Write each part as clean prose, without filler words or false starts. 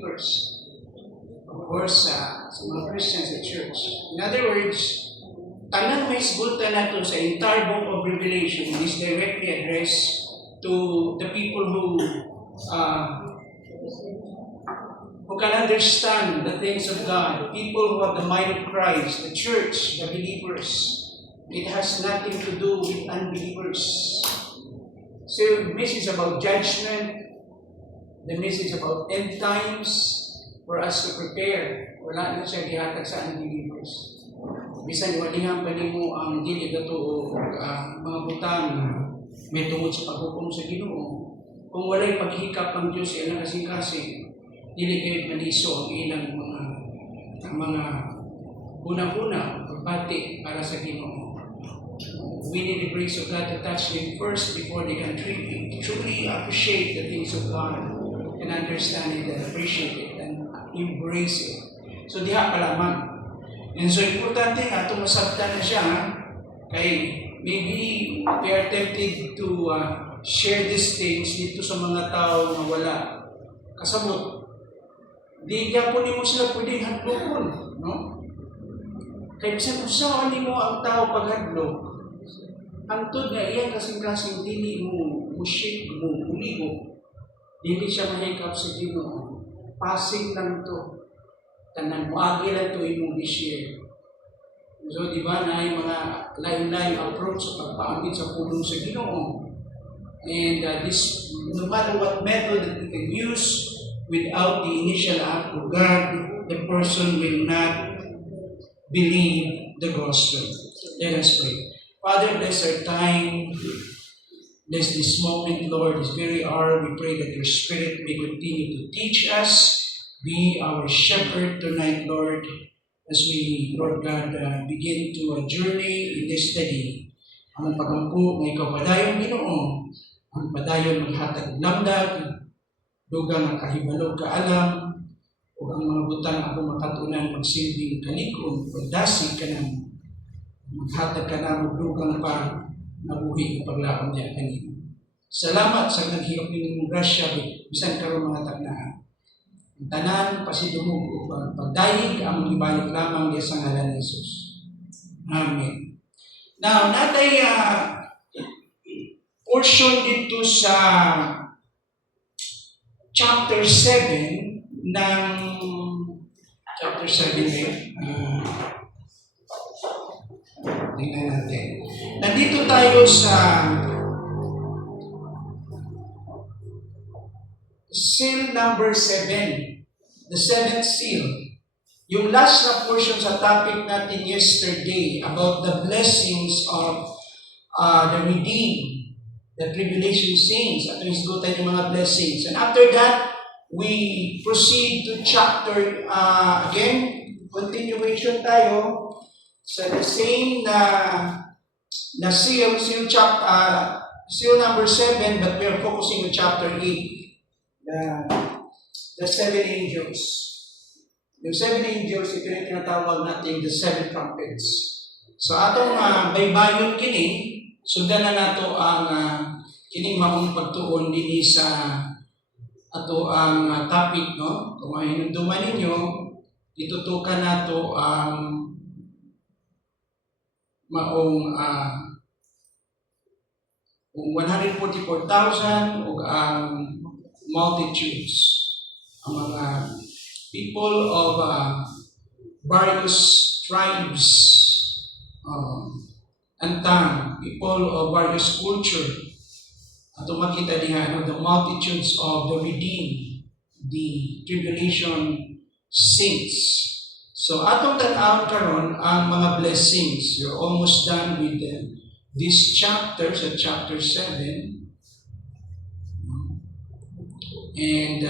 believers. Of course, sa mga Christians sa church. In other words, tanang may isgulta na to sa entire book of Revelation is directly addressed to the people who can understand the things of God, people who have the mind of Christ, the church, the believers. It has nothing to do with unbelievers. So the message about judgment, the message about end times, for us to prepare. Wala na siya gihatag sa unbelievers. Bisan walihang pa nimo ang dili dato mga butang may tungod sa paghukom sa Ginoo. Kung walay paghikap ang Dios sa ilang kasing-kasing, dili kayo maniso ang ilang mga unang-una pagbati para sa Ginoo. We need the grace of God to touch them first before they can truly appreciate the things of God and understand it and appreciate it and embrace it. So diha pa lamang. And so importante nga itong masabtan na siya kay maybe we are tempted to share these things dito sa mga tao na wala kasabot. Di niya po mo sila pwedeng hadlokon, no? Kaya bisan usawan mo ang tao paghadlok, antod na iyan kasing-kasing dili mo shake mo, uligo, dili siya mahikap sa Ginoo. Passing lang to. Tanan mo, agi lang to imong i-share. So, di ba, na yung mga lain-lain approach sa pagpaambit sa pulong sa Ginoo. And this, no matter what method that we can use, without the initial act of God, the person will not believe the gospel. Let us pray. Father, bless our time. Bless this moment, Lord, this very hour. We pray that your Spirit may continue to teach us. Be our shepherd tonight, Lord, as we, Lord God, begin to journey in this study. Ang pagampo ng ikaw padayon, Ginoo, ang padayon maghatag ng lamdag, dugang ang kahibalo kaalam, o ang mga butang ako makatunan magsilbing kanikon, pagdasig ka na maghatag ka na magdugang pa nabuhi ang paglaom niya kanino. Salamat sa naghihap ng grasya, bisan karon mga tagnaan. Ang tanan, pasidumog, pagdayig ang ibalik lamang niya sa ngalan ni Jesus. Amen. Now, natay portion dito sa chapter 7 ng chapter 7 tingnan natin. Nandito tayo sa seal number 7, the seventh seal. Yung last na portion sa topic natin yesterday about the blessings of the redeemed, the tribulation saints, at isgutan yung mga blessings. And after that, we proceed to chapter, again, continuation tayo sa the same na seal number 7, but we are focusing on chapter 8, the seven angels. Yung seven angels, ito yung tinatawag natin the seven trumpets. So atong baybayon kini, sundan na nato ang kining maong pagtuon dinhi sa ato ang topic, no? Kung mahinumduman ninyo, itutukan nato ang maong 144,000 ug ang multitudes, ang mga people of various tribes, antang, people of various culture. Ato makita diha the multitudes of the redeemed, the tribulation saints. So atong tan-awon karon ang mga blessings. You're almost done with this chapter, sa chapter 7. And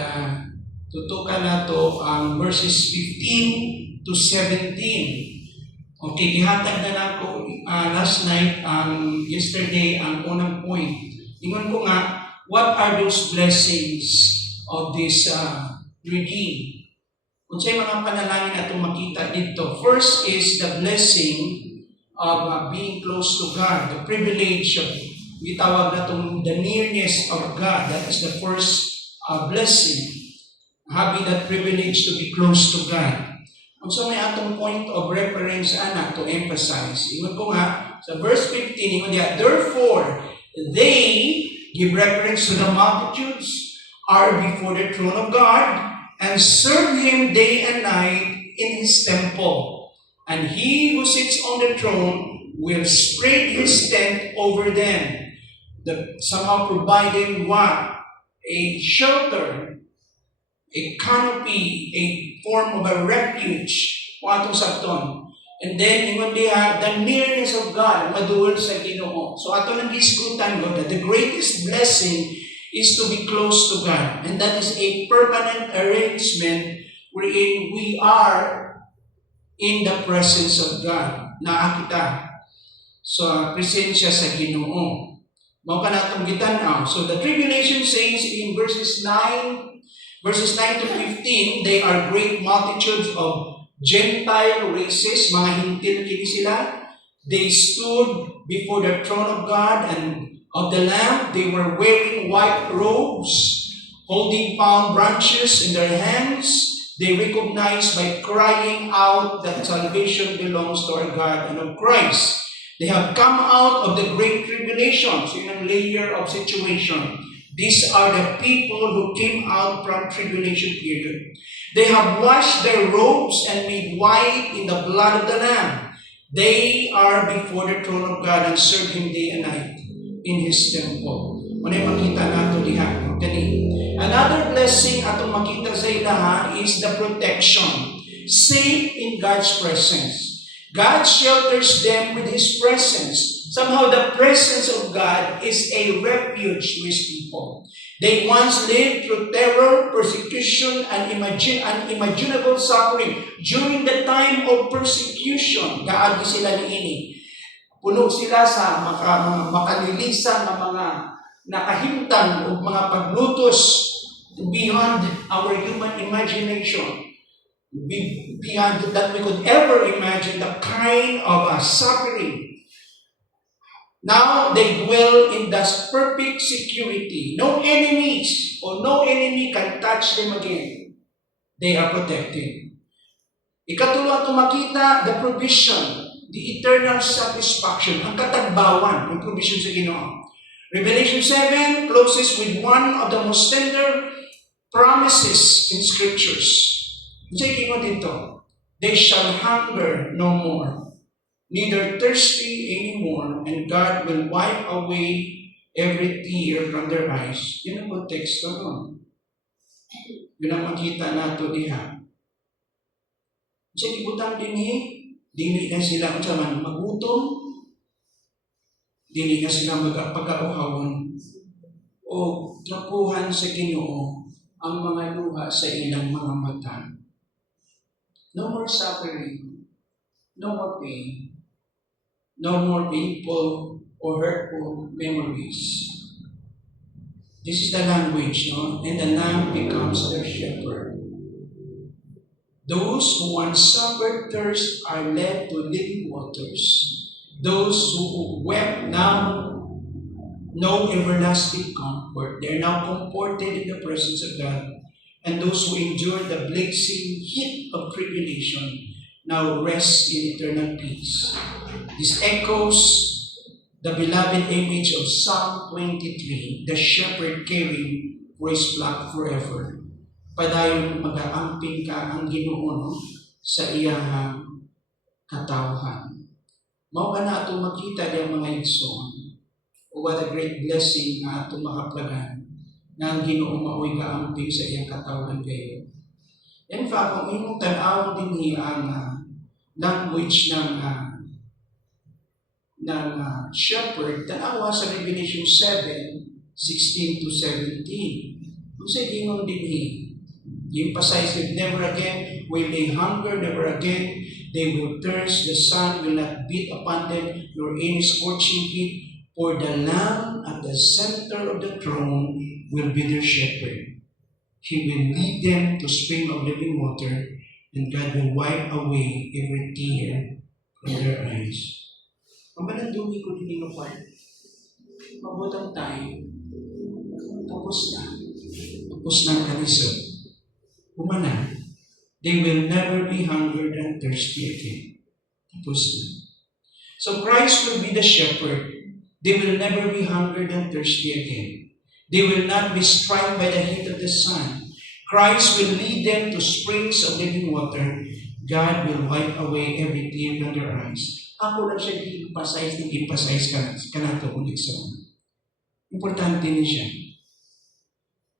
tutukan nato ang verses 15 to 17. Okay, gihatag na nako last night, yesterday, ang unang point. Ingon ko nga, what are those blessings of this redeemed? Kung sa'yo mga panalangin atong makita dito, first is the blessing of being close to God, the privilege of, itawag na itong the nearness of God. That is the first blessing. having that privilege to be close to God. So may atong point of reference anak to emphasize. Ingon ko nga, sa verse 15, ingon niya, therefore, they, give reference to the multitudes, are before the throne of God, and serve Him day and night in His temple. And He who sits on the throne will spread His tent over them, somehow providing what? A shelter, a canopy, a form of a refuge, kung atong sabton. And then, ingon diha, the nearness of God, maduol sa Ginoo. So ato nang giskutan ko that the greatest blessing is to be close to God. And that is a permanent arrangement wherein we are in the presence of God. Naa kita sa presensya sa Ginoo. Mao ka natong gitan-aw. So the tribulation saints in verses 9 to 15, they are great multitudes of Gentile races, mga hintil kini sila. They stood before the throne of God and of the Lamb. They were wearing white robes, holding palm branches in their hands. They recognized by crying out that salvation belongs to our God and of Christ. They have come out of the great tribulation, so yung layer of situation. These are the people who came out from tribulation period. They have washed their robes and made white in the blood of the Lamb. They are before the throne of God and serve Him day and night in His temple. Manay makita nato diha. Another blessing atong makita sa ilaha is the protection. Safe in God's presence. God shelters them with His presence. Somehow the presence of God is a refuge to His people. They once lived through terror, persecution, and unimaginable suffering. During the time of persecution, gaagi sila niini. Puno sila sa makalilisan na mga nakahimtang o mga paglutos beyond our human imagination. Beyond that we could ever imagine the kind of suffering. Now they dwell in this perfect security. No enemies or no enemy can touch them again. They are protected. Ikatulo ato makita the provision, the eternal satisfaction, ang katagbawan ng provision sa Ginoo. Revelation 7 closes with one of the most tender promises in scriptures. Sige mo dito, they shall hunger no more, neither thirsty anymore, and God will wipe away every tear from their eyes. Yun ang context nun. Yun ang makita nato diha. Sige, butang dini na sila kung saan magutom, dini na sila magpagkauhawan, o trapuhan sa Ginoo ang mga luha sa ilang mga mata. No more suffering, no more pain, no more painful or hurtful memories. This is the language, no? And the Lamb becomes their shepherd. Those who once suffered thirst are led to living waters. Those who wept now know everlasting comfort. They are now comforted in the presence of God. And those who endured the blazing heat of tribulation now rest in eternal peace. This echoes the beloved image of Psalm 23, the shepherd caring for his flock forever. Padayon mag-aamping ka ang Ginoo sa iyang katawhan. Mao ka na itong makita ng mga igsoon. What a great blessing na itong makaplagan na ang Ginoo maoy kaamping sa iyang katawhan kayo. In fact, kung inyong tanawang din ang language ng shepherd, tanawa sa Revelation 7:16 to 17. Kung sa ginong din emphasize that never again will they hunger, never again they will thirst, the sun will not beat upon them, nor any scorching heat, for the Lamb at the center of the throne will be their shepherd. He will lead them to spring of living water, and God will wipe away every tear from their eyes. Ang manandumi ko din yung part. Mabutang tayo. Tapos na ang kalisod. Umana, they will never be hungered and thirsty again. Tapos na. So Christ will be the shepherd. They will never be hungered and thirsty again. They will not be struck by the heat of the sun. Christ will lead them to springs of living water. God will wipe away every tear from their eyes. Ako lang siya i-emphasize ka na ito ulit sa una. Importante ni siya.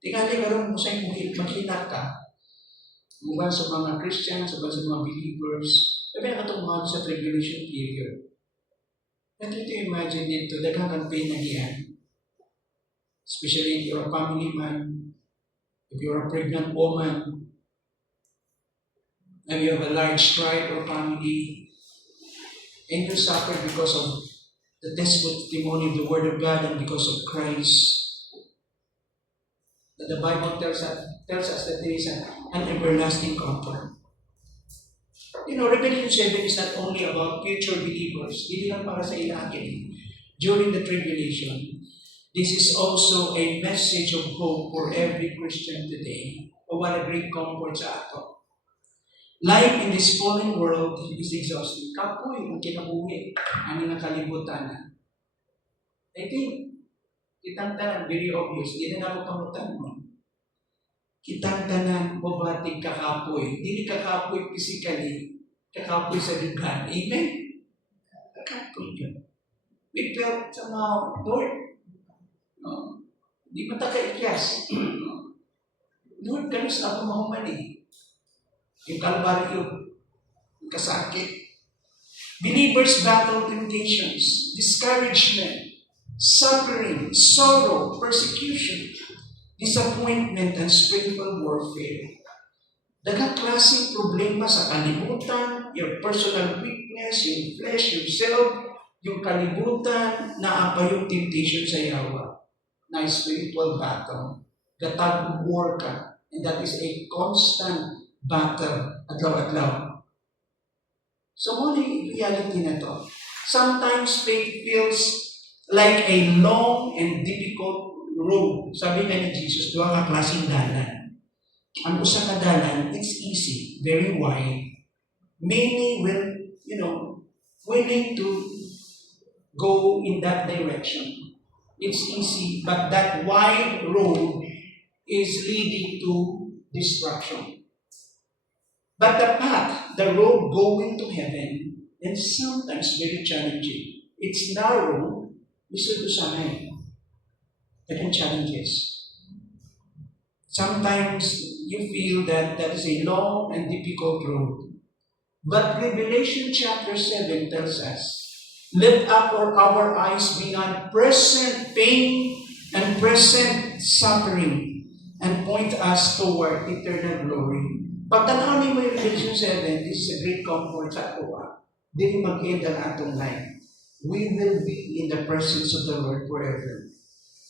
Tingali karoon mo sa makita ka, mula sa mga Christians, sa mga believers, sabi na katungkol sa tribulation period. Let me imagine dito, daghang kang pain na iyan. Especially if you're a family man, if you're a pregnant woman, and you have a large tribe or family, and you suffer because of the testimony of the Word of God and because of Christ. That the Bible tells us that there is an everlasting comfort. You know, Revelation 7 is not only about future believers. Hindi lang para sa ilahin. During the tribulation, this is also a message of hope for every Christian today. O what a great comfort sa ato. Life in this fallen world is exhausting. Kapoy ang kinabuhi. Ano nga kalibutan na. I think, kitang tanan, very obvious. Hindi na ako pangutan mo. Kitang tanan, mabating kakapoy. Hindi kakapoy physically. Kakapoy sa dugan. Amen? Kakapoy yun. We felt somehow, Lord, hindi mataka-ikyas. Lord, kalos ako mahumani. Yung kalbaryo, yung kasakit. Believers battle temptations, discouragement, suffering, sorrow, persecution, disappointment, and spiritual warfare. Daghang klaseng problema sa kalibutan, your personal weakness, yung flesh, yourself, yung kalibutan, naapa yung temptation sa yawa, na spiritual battle. Gatag of war ka, and that is a constant battle, adlaw-adlaw. So, muna yung reality na to. Sometimes faith feels like a long and difficult road. Sabi nga ni Jesus, doon nga klaseng dalan. Ang usa ka dalan, it's easy, very wide. Many will, willing to go in that direction. It's easy, but that wide road is leading to destruction. But the path, the road going to heaven, is sometimes very challenging. It's narrow, isudusahay. There are challenges. Sometimes you feel that is a long and difficult road. But Revelation chapter 7 tells us, lift up our eyes beyond present pain and present suffering and point us toward eternal glory. Pag tanawin mo yung Revelation 7, this is a great comfort sa ato. Dili mag-end ang atong life. We will be in the presence of the Lord forever.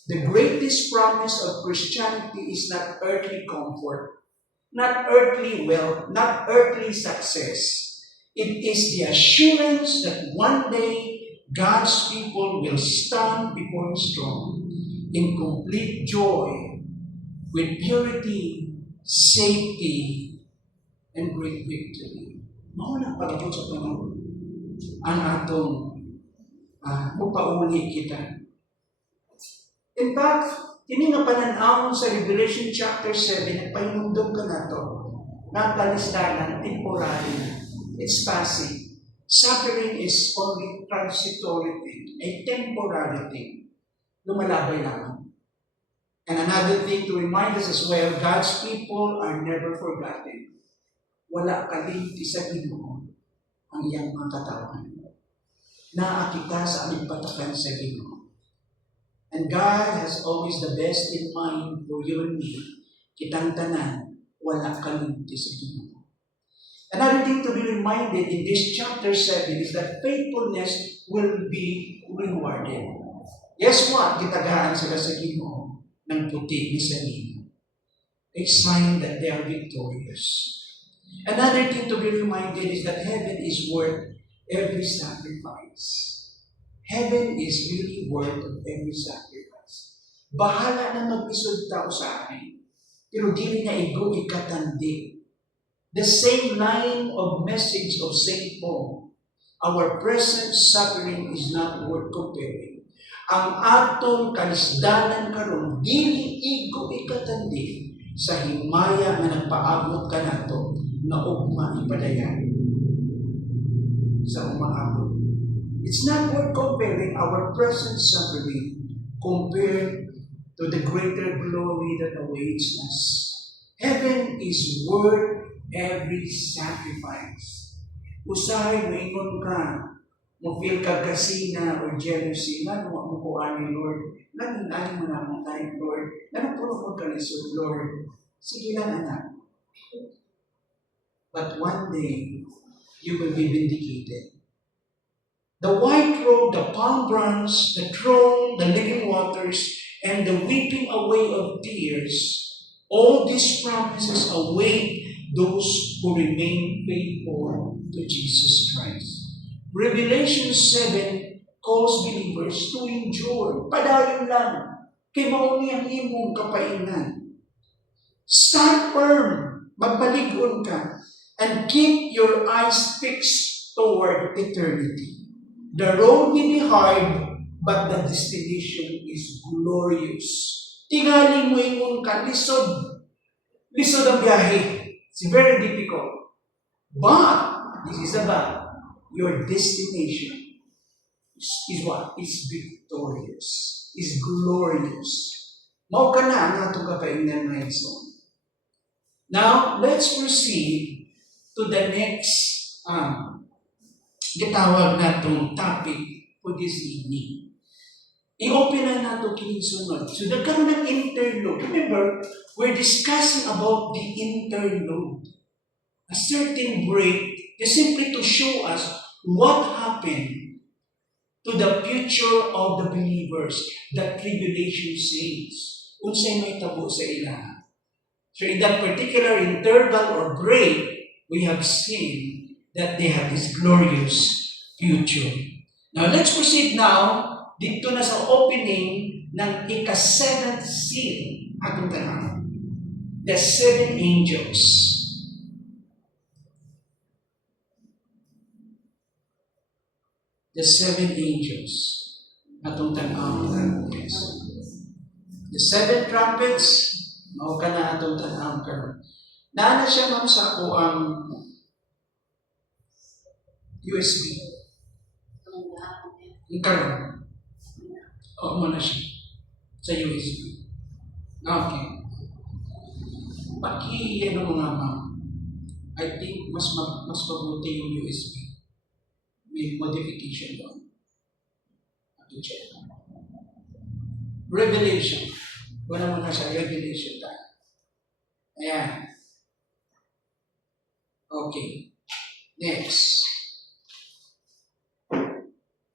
The greatest promise of Christianity is not earthly comfort, not earthly wealth, not earthly success. It is the assurance that one day God's people will stand before His throne in complete joy, with purity, safety, and great victory. Mauna pala po sa panahon ang atong upauli kita. In fact, kini nga pananawon sa Revelation chapter 7, nagpahinumdum ka na to, na kalisdanan, temporary na. It's passing. Suffering is only transitory thing, a temporary thing. Lumalabay lamang. And another thing to remind us as well, God's people are never forgotten. Wala kalimti sa Ginoo ang iyang mga katawan. Naakita sa aming patakan sa Ginoo. And God has always the best in mind for you and me. Kitang tanan, wala kalimti sa Ginoo. Another thing to be reminded in this chapter 7 is that faithfulness will be rewarded. Guess what? Gitagaan sila sa Ginoo ng puti ni salina. A sign that they are victorious. Another thing to be reminded is that heaven is worth every sacrifice. Heaven is really worth of every sacrifice. Bahala na mag-isod tao sa akin. pero dili na igo ikatandi. The same line of message of St. Paul, our present suffering is not worth comparing. Ang atong kalisdanan karon dili igo ikatandi sa himaya nga nagpaabot kanato na ugma ipadayan sa umaabot. It's not worth comparing our present suffering compared to the greater glory that awaits us. Heaven is worth every sacrifice. Usahay mo ingon ka, mo feel ka kasina or jealousy, nga mo ko ani Lord, nga mo na mong time Lord, nga puro mo ka lisod Lord. Sige lang anak. But one day, you will be vindicated. The white robe, the palm branch, the throne, the living waters, and the weeping away of tears, all these promises await those who remain faithful to Jesus Christ. Revelation 7 calls believers to endure. Padayon lang. Kay mauni ang imong kapainan. Stand firm. Magpalig-on ka. And keep your eyes fixed toward eternity. The road may be hard, but the destination is glorious. Tingaling mo ingon ka, lisod. Lisod ang biyahe. It's very difficult. But, this is about your destination is what? Is victorious. Is glorious. Mao ka na ang atong kapaingnan na ison. Now, let's proceed to the next gitawag natong topic for this evening. I-open na nato kining sunod. So, nagkaroon ng interlude. Remember, we're discussing about the interlude. A certain break is simply to show us what happened to the future of the believers, the tribulation saints. Unsay may tabo sa ilaha. So, in that particular interval or break, we have seen that they have this glorious future. Now, let's proceed now dito na sa opening ng ika-7th seal atong tanaw. The 7 angels. The 7 angels atong tanaw. The 7 trumpets, mao ka na atong tanaw karon. Naana siya ma'am sa ako ang USB. Yung karon. O, mo na siya. Sa USB. Okay. Ano mo nga ma'am? I think mas mabuti yung USB. May modification doon. Ato check. Revelation. Wala mo na sa Revelation tayo. Ayan. Okay. Next.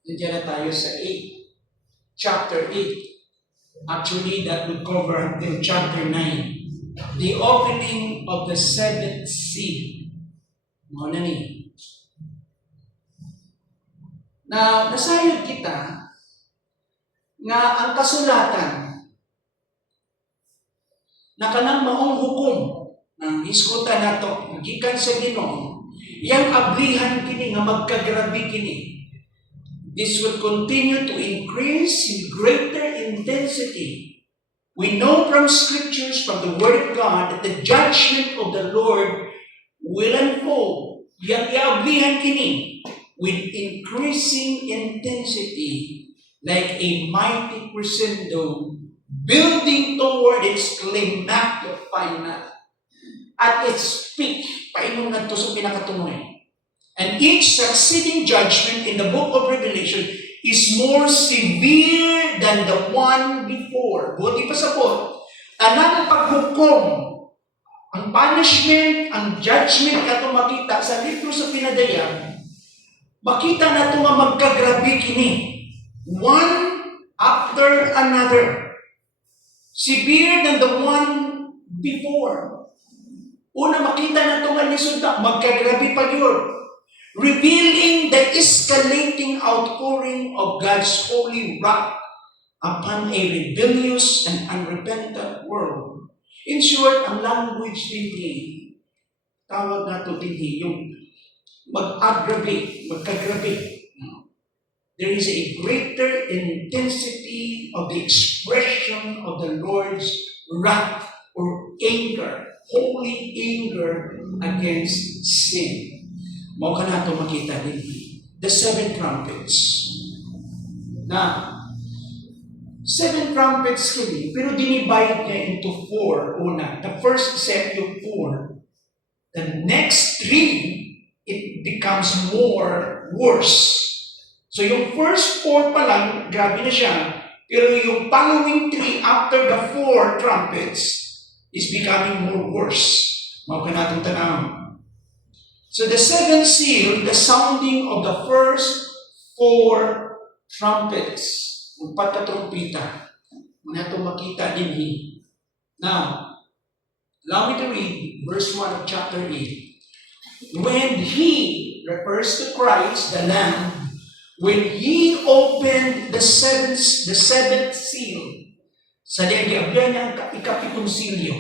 Nandiyan na tayo sa 8. Chapter 8. Actually, that would cover until chapter 9. The opening of the 7th seal. Muna ni. Na nasayod kita nga ang kasulatan na kanang maong hukom ng iskutan nato gikan sa Ginoo, yang ablihan kini nga magkagrabe kini. This will continue to increase in greater intensity. We know from scriptures, from the Word of God, that the judgment of the Lord will unfold. Yang iablihan kini with increasing intensity, like a mighty crescendo, building toward its climactic final. At its peak, painong na ito sa pinakatungoy. And each succeeding judgment in the book of Revelation is more severe than the one before. Buti pa sa po, anang paghukom, ang punishment, ang judgment na ito makita sa libro sa pinadayang, makita na ito nga magkagrabe kini. One after another. Severe than the one before. Una, makita na ito nga lisod na, magkagrabe pa yun. Revealing the escalating outpouring of God's holy wrath upon a rebellious and unrepentant world. In short, ang language din tawag nato din yung magkagrabe. There is a greater intensity of the expression of the Lord's wrath or anger, holy anger against sin. Mao ka nato makita din. The seven trumpets. Na, seven trumpets kini, pero dinivide niya into four. Una, the first set yung four. The next three, it becomes worse. So yung first four pa lang, grabe na siya. Pero yung following three after the four trumpets is becoming more worse. Mao ka natin tanaw. So the seventh seal, the sounding of the first four trumpets. Upat na trumpeta. Muna ito makita din Now, allow me to read verse 1 of chapter 8. When he refers to Christ, the Lamb, when he opened the seventh seal, sa diagabyan niya ang ikapitong silyo,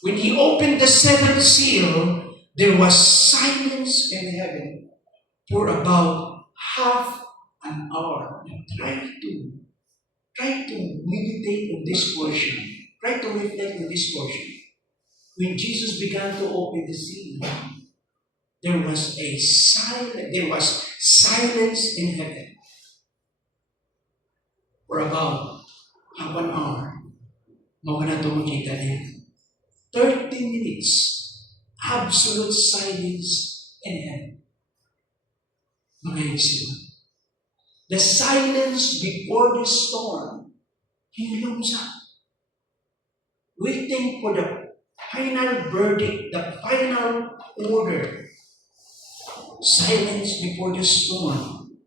when he opened the seventh seal, there was silence in heaven for about half an hour. Try to meditate on this portion. Try to reflect on this portion. When Jesus began to open the seal, there was silence in heaven for about half an hour. Mao na ito makita niya. 30 minutes, absolute silence in heaven. Mga isipan. The silence before the storm, hinulong siya. Waiting for the final verdict, the final order. Silence before the storm.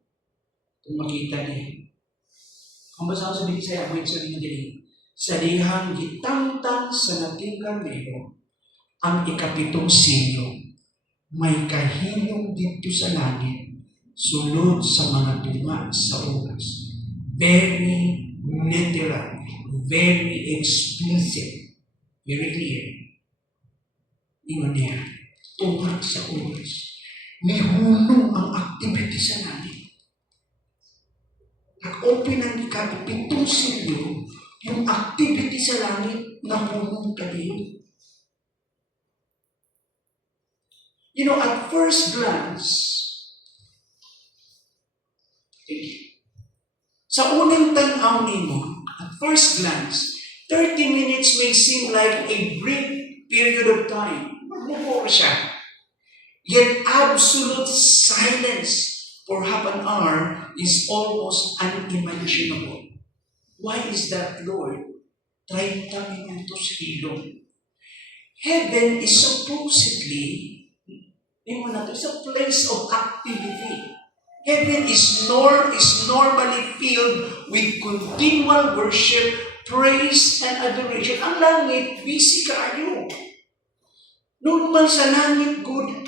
Kung makita niya. Kung basa ko sa Bisaya, may sabihin din. Sa dihang gitangtang sa nating kardero, ang ikapitong silyo, may kahilong dito sa langit, sulod sa mga tunga sa oras. Very literal, very explicit, very clear. Ingon niya, tungkol sa oras. May hunong ang activity sa langit. Nag-open ang ikapitong silyo, yung activity sa langit na hunong kaliyo. You know, at first glance, sa unang tanaw nimo, at first glance, 30 minutes may seem like a brief period of time. Magmumura siya. Yet absolute silence for half an hour is almost unimaginable. Why is that, Lord? 30 minutos hilong. Heaven is supposedly, it's a place of activity. Heaven is normally filled with continual worship, praise, and adoration. Ang langit, busy kayo. Normal sa langit, good.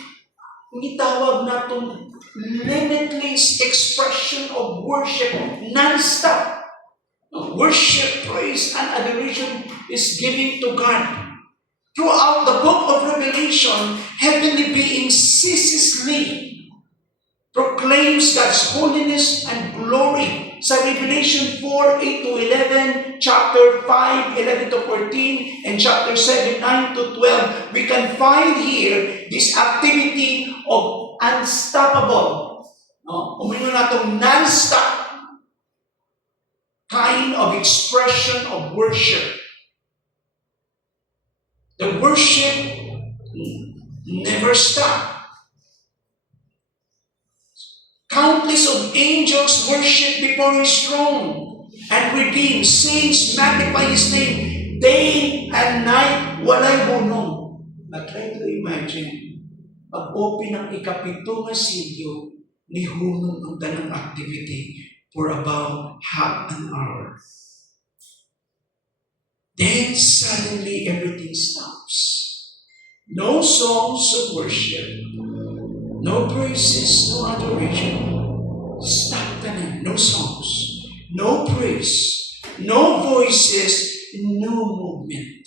Itawag na itong limitless expression of worship, non-stop. Worship, praise, and adoration is given to God. Throughout the book of Revelation, heavenly beings ceaselessly proclaims God's holiness and glory. Sa Revelation 4, 8-11, chapter 5, 11-14, and chapter 7, 9-12, we can find here this activity of unstoppable, umino na itong non-stop kind of expression of worship. The worship never stops. Countless of angels worship before His throne and redeem, saints magnify His name, day and night, walay hunong. But try to imagine, pag-open ang ikapito nga silyo, ni hunong ang tanang activity for about half an hour. Then suddenly everything stops. No songs of worship, no praises, no adoration. Stop na. No songs, no praise, no voices, no movement.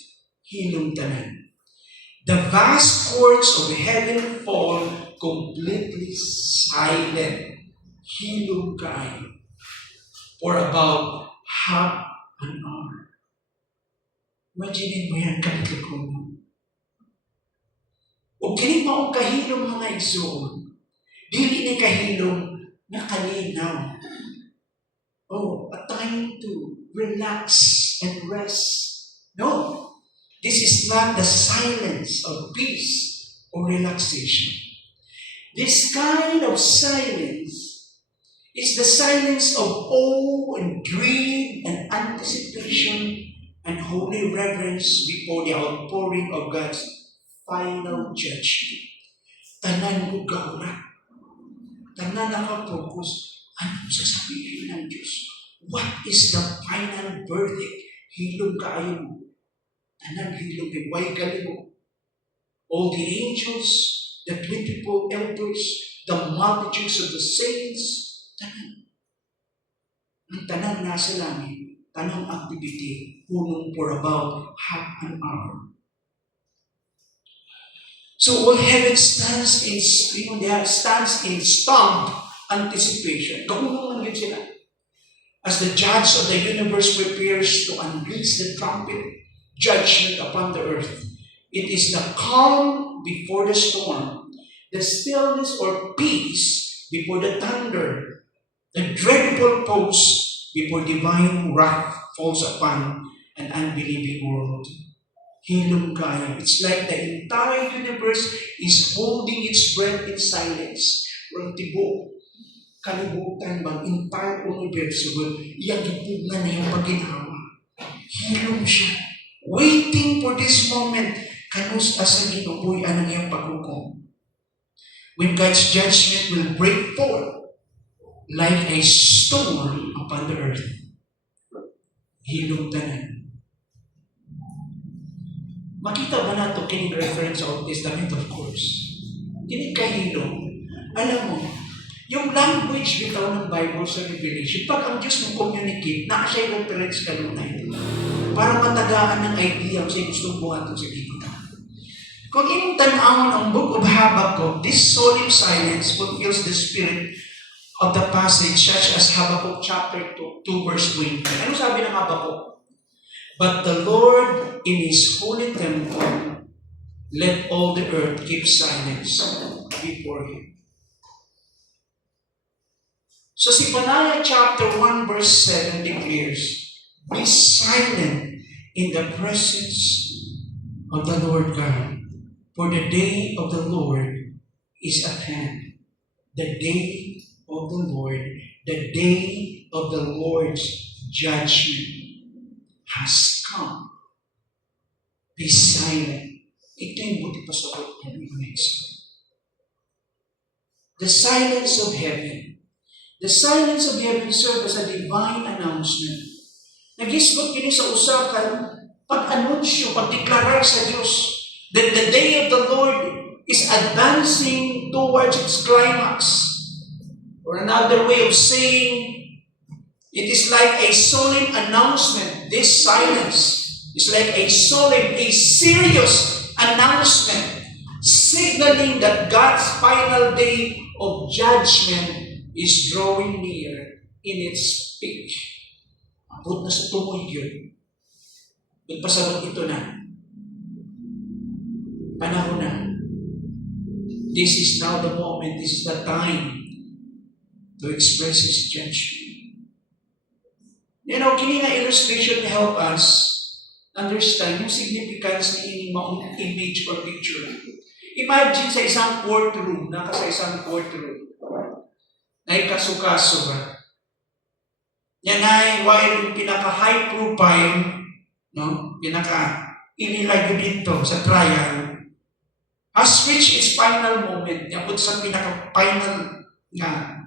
hilom tanan. The vast courts of heaven fall completely silent. Hilom kaayo for about half an hour. Imagine mo yan, kaliklikon mo. O kini maong kahilom mga igsoon, dili ni kahilom na kalinaw. Oh, a time to relax and rest. No, this is not the silence of peace or relaxation. This kind of silence is the silence of awe and dread and anticipation and holy reverence before the outpouring of God's final judgment. Tanan ko gaulat. Tanan nakapokus. Anong sasabihin ng Diyos? What is the final verdict? Hilom kaayo mo. Tanan hilom kay way gali mo. All the angels, the 24 elders, the multitudes of the saints, tanan. Ang tanan nasa langit, tanang activity, punong for about half an hour. So all heaven stands in stunned anticipation. Kahulungan din sila. As the judge of the universe prepares to unleash the trumpet judgment upon the earth, it is the calm before the storm, the stillness or peace before the thunder, the dreadful pause before divine wrath falls upon an unbelieving world. Hilom kaya. It's like the entire universe is holding its breath in silence. Walang tibok. Kalibutan bang entire universe iyang gipugan na yung paginawa. Hilom siya. Waiting for this moment. Kanus asa ginubuyan ng iyang paghukom. When God's judgment will break forth like a storm upon the earth. Hilom tanan. Makita ba nato kining reference sa Old Testament, of course? Kining kahilom. Alam mo, yung language bitaw ng Bible sa Revelation, pag ang Diyos mo communicate, na siya yung reference kanunay. Para matagaan ng idea sa gustong buhaton sa kita. Kung inyong tanawon ang Book of Habakkuk, this solemn silence fulfills the spirit of the passage such as Habakkuk chapter 2 verse 20. Ano sabi ng Habakkuk? But the Lord in His holy temple, let all the earth keep silence before Him. So Zephaniah chapter 1 verse 7 declares, be silent in the presence of the Lord God, for the day of the Lord is at hand. The day of the Lord, the day of the Lord's judgment has come. Be silent. Ito yung buti pa sa the silence of heaven. The silence of heaven serves as a divine announcement. Nagisbot yun sa usakan, pag-anunsyo, pag-deklarar sa Diyos that the day of the Lord is advancing towards its climax. Or another way of saying, it is like a solemn announcement. This silence is like a solemn, a serious announcement, signaling that God's final day of judgment is drawing near in its peak. Abot na sa tumoy yun. Magpasabot ito na. Panahon na. This is now the moment, this is the time to express His judgment. You know, kini nga illustration to help us understand yung significance ni inyong image or picture. Imagine sa isang courtroom, naka sa isang courtroom, na ikaso-kaso ba? Yan ay while yung pinaka-high profile, no? Pinaka-inilago dito sa trial, has reached its final moment, yapot sa pinaka-final nga,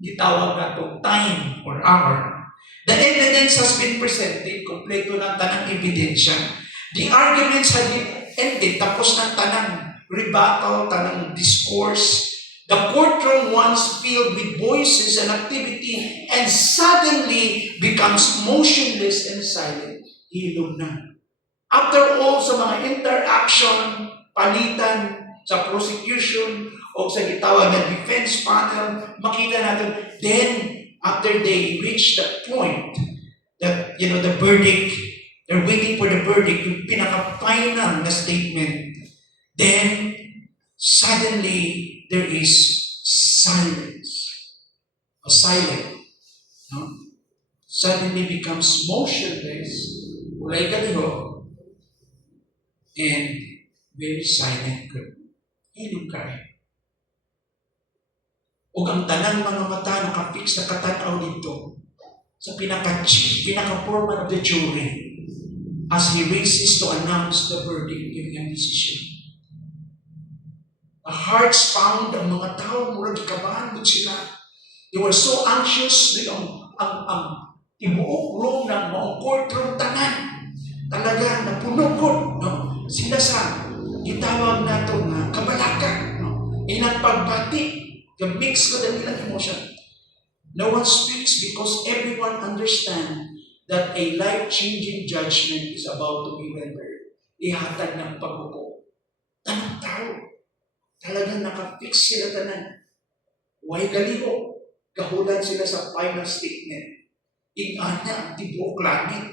gitawag na itong time or hour. The evidence has been presented, kompleto ng tanang ebidensya. The arguments have been ended, tapos ng tanang rebuttal, tanang discourse. The courtroom once filled with voices and activity and suddenly becomes motionless and silent. Hilom na. After all, sa mga interaction, palitan, sa prosecution, o sa gitawag na defense panel, makita natin, then, after they reach that point, that, the verdict, they're waiting for the verdict, yung pinaka-final na statement, then, suddenly, there is silence. A silent. No? Suddenly becomes motionless, ulay kaliho, and very silent girl. Hilong kaya. O ang tanang mga mata nakafix na katanaw dito sa pinaka-chief, pinaka-foreman of the jury as he races to announce the verdict yung yung decision. The hearts pound ang mga tao mula gikabahan mo sila. They were so anxious na ang tibuok room ng mga courtroom tanan. Talaga napunugod, no? Sila sa gitawag na ito na kabalaka, no? Ilang pagbati, the mix ko na nilang emotion. No one speaks because everyone understands that a life-changing judgment is about to be rendered. Ihatag ng pagbuko. Tanong tao. Talagang nakafix sila tanan. Huwag galiho. Gahulan sila sa final statement. Ingana ang tibuok langit.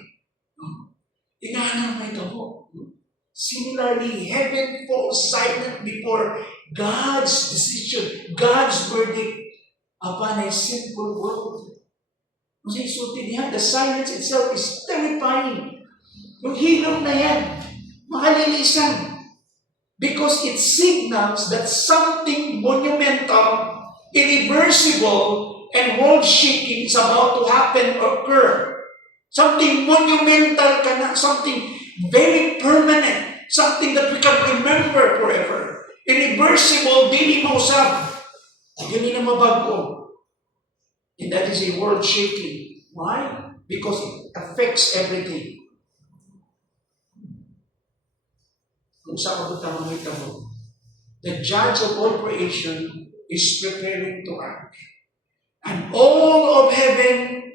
Ingana may tabo. Similarly, heaven falls silent before God's decision, God's verdict upon a simple world. Kasi isulti niya, the silence itself is terrifying. Yung hilom na yan, makalilisan. Because it signals that something monumental, irreversible, and world-shaking is about to happen or occur. Something monumental ka na, something very permanent, something that we can remember forever. Irreversible, dili mausap. Dili na mabago. And that is a world-shaking. Why? Because it affects everything. Kung saan ko ito makita mo, the judge of all creation is preparing to act. And all of heaven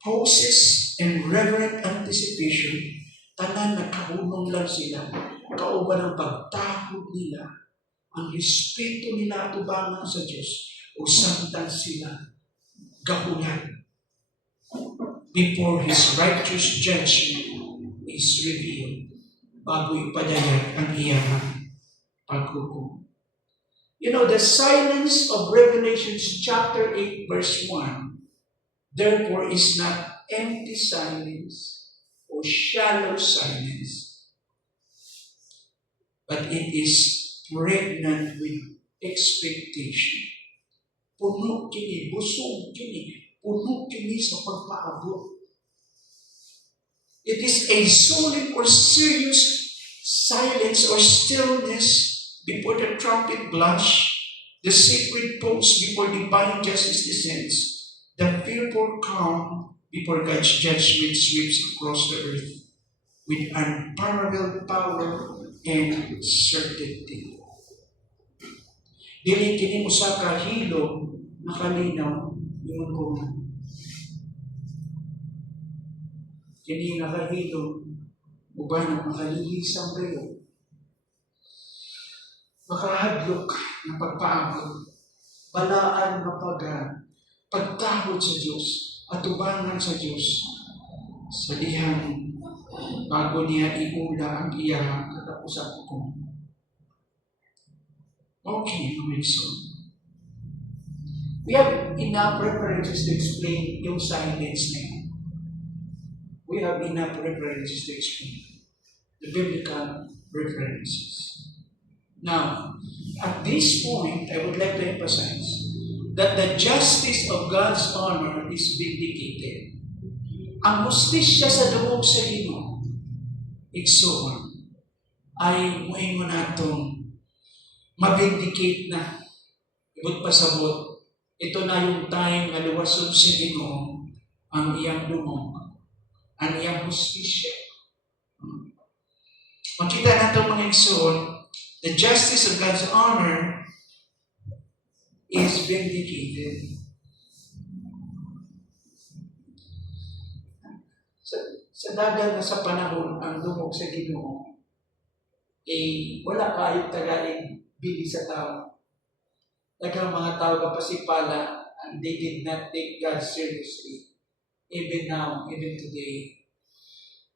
poses in reverent anticipation, tanan nagkahunong lang sila, kauban ang pagtakot nila, ang respeto nila at ubangan sa Diyos, o samtang sila gahulan before His righteous judgment is revealed bago ipadayag ang iyang paghukom. The silence of Revelation chapter 8 verse 1 therefore is not empty silence or shallow silence, but it is pregnant with expectation. Puno kini, busog kini, puno kini sa pagpaabot. It is a solemn or serious silence or stillness before the trumpet blush, the sacred pose before divine justice descends, the fearful calm before God's judgment sweeps across the earth with unparalleled power and certainty. Dili kini usa ka hilom nakalinaw ingon ko. Kini nakahilom uban ang makalilisang kayo. Makahadlok ng pagpaabot, balaan na pagtahod sa Diyos at tubangan sa Diyos sa dihang bago niya iula ang iyang katapusan ko. Okay, so we have enough references to explain yung silence na yun. We have enough references to explain the biblical references. Now, at this point, I would like to emphasize that the justice of God's honor is vindicated. Ang hustisya sa duog sa Ginoo, igsoon, ay muing mo natong mabindicate na. Ibut pasabot, ito na yung time na luwasod sa Ginoo ang iyang dumog, ang iyang hustisya. Makita natin mga igsoon, the justice of God's honor is vindicated. sa dagan na sa panahon ang dumog sa Ginoo, wala kaayong tagaling bili sa tao. Daghang mga tao kapasipala, and they did not take God seriously. Even now, even today.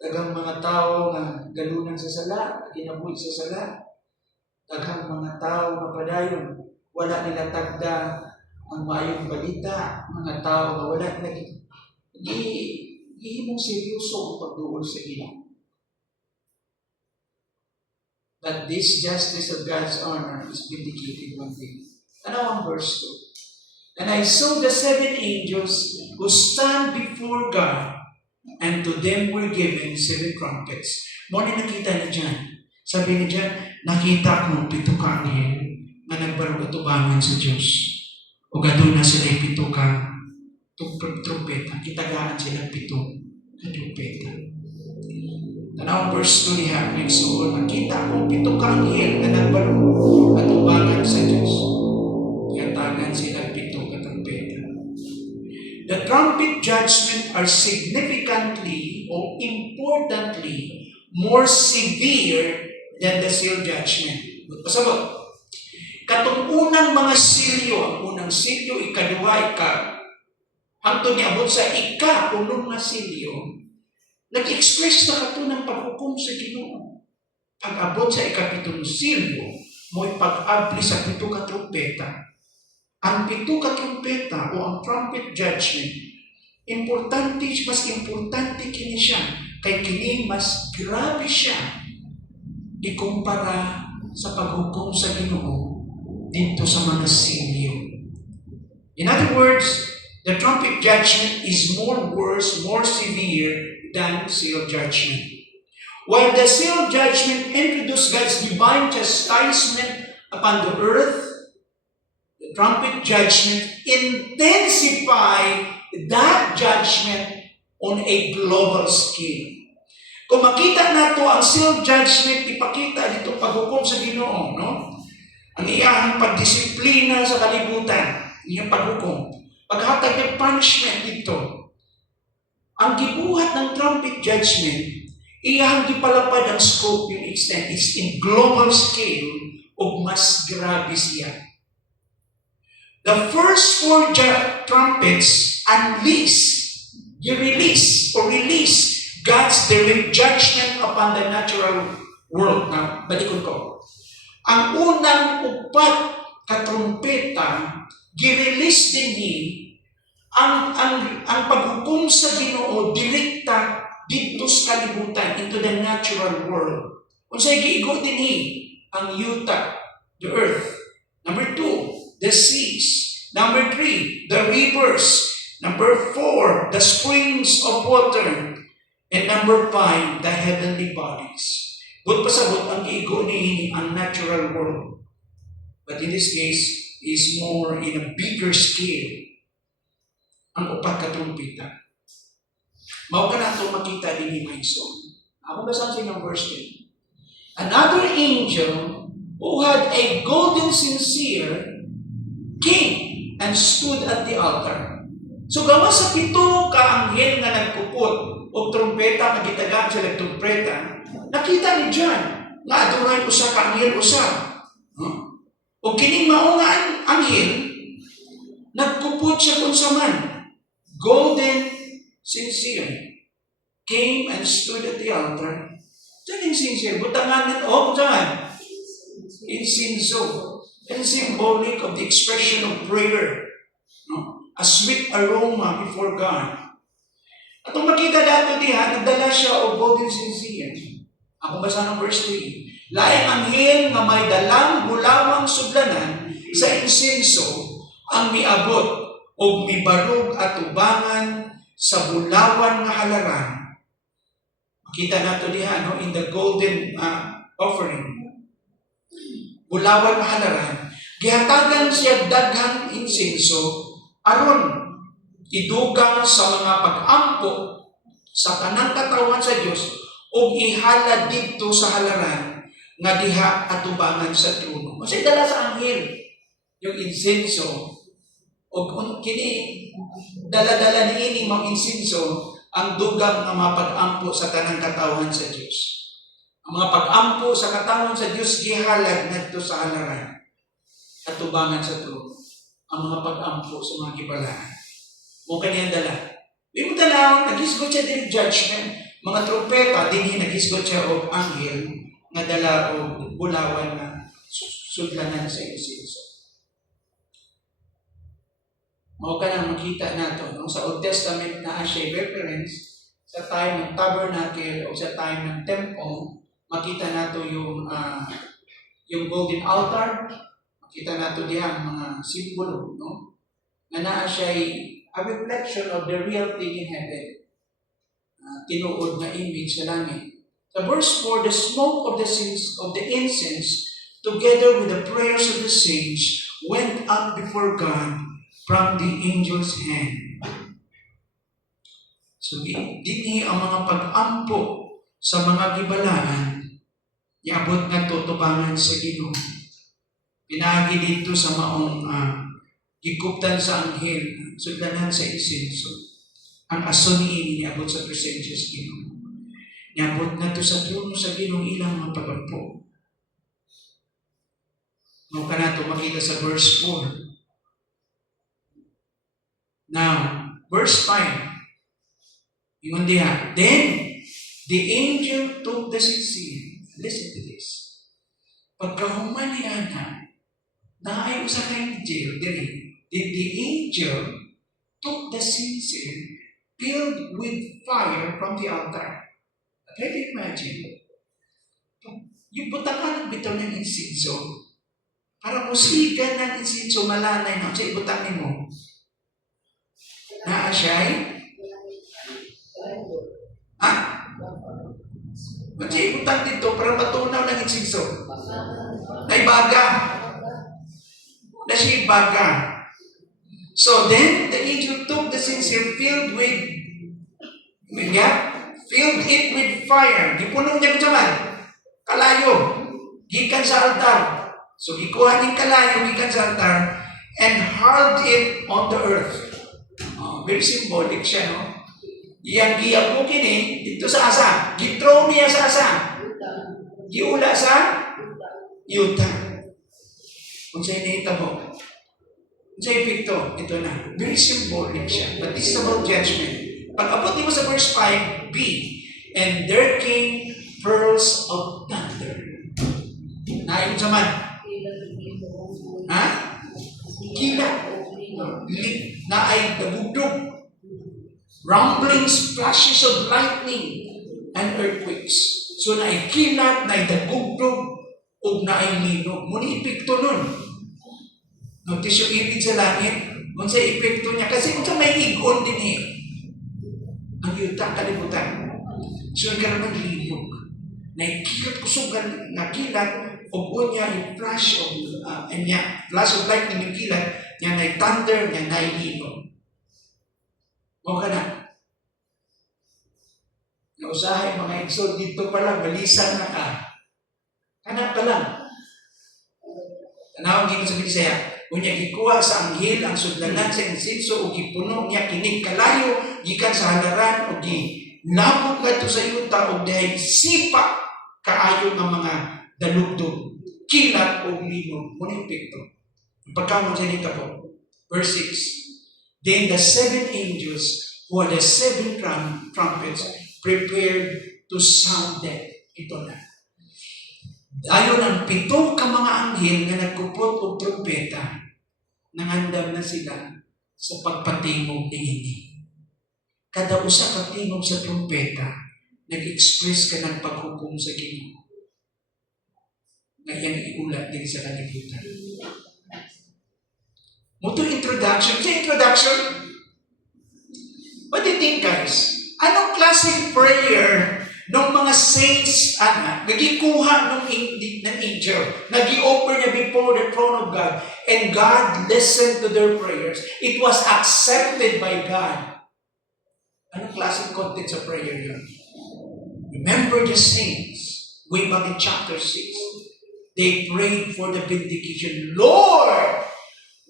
Daghang mga tao nga galunan sa sala, ginabuhi sa sala. Daghang mga tao nga padayon, wala nila tagda ang maayong balita. Mga tao nga wala nila gihimong seryoso ang pagduol sa Ginoo. But this justice of God's honor is vindicated one day. Ano ang verse 2? And I saw the 7 angels who stand before God, and to them were given 7 trumpets. Muna nakita niya dyan. Sabi niya dyan, nakita ko 7 ka anghel na nagbarugatubangan sa Diyos. O gado na sila 7 ka trumpeta. Kitagaan sila 7 ka trumpeta. Tanawang verse 2 niya, nagsuon, nakita ko 7 ka anghel na nagbarugatubangan sa Diyos. Kitagaan sila 7 ka trumpeta. The trumpet judgment are significantly or importantly more severe than the seal judgment. Pasabot, katong unang mga silyo, ang unang silyo, ikaduha, hangtod niabot sa ika-unong nga silyo, nag-express na kato ng paghukom sa Ginoo. Pag-abot sa ika-7 silyo, mo'y pag-abli sa 7 ka trumpeta. Ang 7 ka trumpeta o ang trumpet judgment, mas importante kini siya, kay kini mas grabe siya ikumpara sa paghukom sa Ginoo dito sa mga silyo. In other words, the trumpet judgment is more worse, more severe than seal judgment. While the seal judgment introduced God's divine chastisement upon the earth, the trumpet judgment intensify that judgment on a global scale. Kung makita nato ang seal judgment, ipakita dito paghukom sa Ginoo, no? Ang iyang pagdisiplina sa kalibutan, iyang paghukom, paghatag ng punishment dito. Ang gibuhat ng trumpet judgment, iyang gipalapad ang scope, yung extent, is in global scale o mas grabe siya. The first 4 trumpets release God's direct judgment upon the natural world. Na, balikon ko. Ang unang 4 katrumpeta, gi-release din ang paghukom sa Ginoo direkta dito sa kalibutan, into the natural world. Kung sa'y giigo din ang yuta, the earth. Number 2, the seas. Number 3, the rivers. Number 4, the springs of water. And number 5, the heavenly bodies. But pasabot ang giigo ni ang natural world. But in this case, is more in a bigger scale. Ang 4 katrumpeta. Mao ka na ito makita din ni Maison. Ako basahin ng verse 10. Another angel who had a golden censer came and stood at the altar. So gawa sa 7 ka anghel nga nagpupot o trumpeta, magitagaan sila trumpeta, nakita ni John nga aduray usa ka anghel usa. O kining mao nga anghel, nagpupot siya kung saman. Golden censer came and stood at the altar. Diyan yung censer, butangan o kung saan? Incenso. And symbolic of the expression of prayer. No? A sweet aroma before God. At kung makita dato diha, nagdala siya o golden censer. Ako basa ng verse 3. Laing anghel nga may dalang bulawang sudlanan sa insenso ang miabot o mibarog at ubangan sa bulawan nga halaran. Makita nato diha no, in the golden offering. Bulawan nga halaran. Gihatagan siya daghang insenso aron idugang sa mga pag-ampo sa kanang katawan sa Dios o ihalad dito sa halaran nga diha atubangan sa trono. Kasi dala sa anghel yung insenso o kini dala-dala ni ini mga insenso ang dugang nga mapag-ampo sa tanang katawhan sa Dios. Ang mga pag-ampo sa katawhan sa Dios gihalad ngadto sa halaran at tubangan sa trono. Ang mga pag-ampo sa mga gibalaan. Mo kaniyang dala. Di mo tanaw, naghisgot siya din judgment. Mga trompeta, din naghisgot siya og anghel nga dala og bulawan na sudlanan sa insenso. Mao ka na makita nato no? Sa Old Testament na siya reference sa time ng tabernacle o sa time ng temple, makita nato yung golden altar, makita nato diha mga simbolo, no? Na naa siya a reflection of the real thing in heaven. Tinuod na image sa langit. Sa verse 4, the smoke of the incense together with the prayers of the saints went up before God from the angel's hand. So, dinhi ang mga pag-ampo sa mga gibalaan, iabot nga tutubangan sa Ginoo. Pinagi dito sa maong gikuptan sa anghel, sudlanan sa insenso. Ang aso ni niabot sa presensya sa Ginoo. Niabot na to sa trono sa Ginoo ilang mga pag-ampo. Mao ka nato makita sa verse 4. Now, verse 5. Ingon diha, then the angel took the sincere. Listen to this. Pagkahuman ni Ana, naay usa ka angel diri. Then the angel took the sincere filled with fire from the altar. Try to imagine. Yung butakan bitaw ng insinso, para musigan ng insinso malanay na sa ibutangin mo. Naa siya'y? Kasi ibutang dito para matunaw ng insinso. Naibaga. Na siya ibaga. So then, the angel took the sincere filled filled it with fire. Gipuno niya kung kalayo. Gikan sa altar. So, gikuha ng kalayo, gikan sa altar, and hurled it on the earth. Very symbolic siya, no? Iyang giyabukin dito sa asa. Gitrow niya sa asa. Giula sa yuta. Kung sa'yo nahitabo. Kung sa'yo epekto, ito na. Very symbolic siya. But this is about judgment. Pag-abot mo sa verse 5b, and there came pearls of thunder. Naayun sa man. Ha? Kila. Naay dagugdog. Rumblings, flashes of lightning, and earthquakes. So naay kilat, naay dagugdog, o naay linog. Muna epekto nun. Notice yung ibig sa langit, kung sa epekto niya. Kasi kung sa may igon din ang yuta kalimutan. So ang karamang linog. Naikilat kusugan na kilat, o niya yung flash of lightning yung kilat, niya na thunder, niya na linog. O ka na. Nausahay mga eksod dito pa lang, malisan na ka. Kanak pa lang. Tanawag dito sa Bisaya, kung niya gikuha sa anghel ang sudlanan sa insenso o gipuno niya kinig kalayo, gikan sa halaran o ginabog kadto sa yuta o dahil sipa kaayo ng mga dalugdog, kilat o linog. Muna epekto. Pagkamon sa nita po. Verse 6. Then the seven angels who had the seven trumpets prepared to sound them. Ito na. Ayon ang 7 ka mga anghel na nagkupot o trumpeta, nangandam na sila sa pagpatingog ni ini. Kada usa ka tingog sa trumpeta, nag-express ka ng paghukom sa Ginoo. Ngayon iulat din sa kalibutan. Muto introduction. Sa introduction, what do you think, guys? Anong klaseng prayer ng mga saints, nagikuha ng angel, nag-i-offer niya before the throne of God, and God listened to their prayers. It was accepted by God. Anong klaseng content sa prayer yun? Remember the saints, way back in chapter 6. They prayed for the vindication. Lord,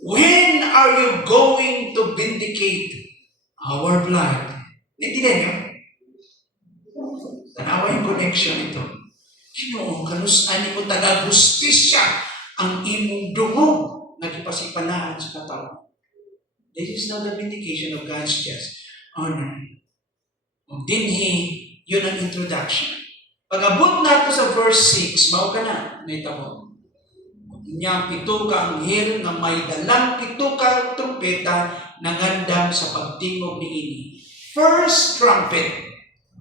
when are you going to vindicate our blood? Naintindihan niyo? Tanawa yung connection ito. Ginoo, kanus-ani ko taga-justisya ang imong dungog nagipasipanaan sa katawan. This is now the vindication of God's just honor. Dinhi, yun ang introduction. Pag-abot nato sa verse 6, mao ka na, naitabo. Niyang pito ka anghel nga may dalang pito ka trumpeta nangandam sa pagtingog ni ini. First trumpet,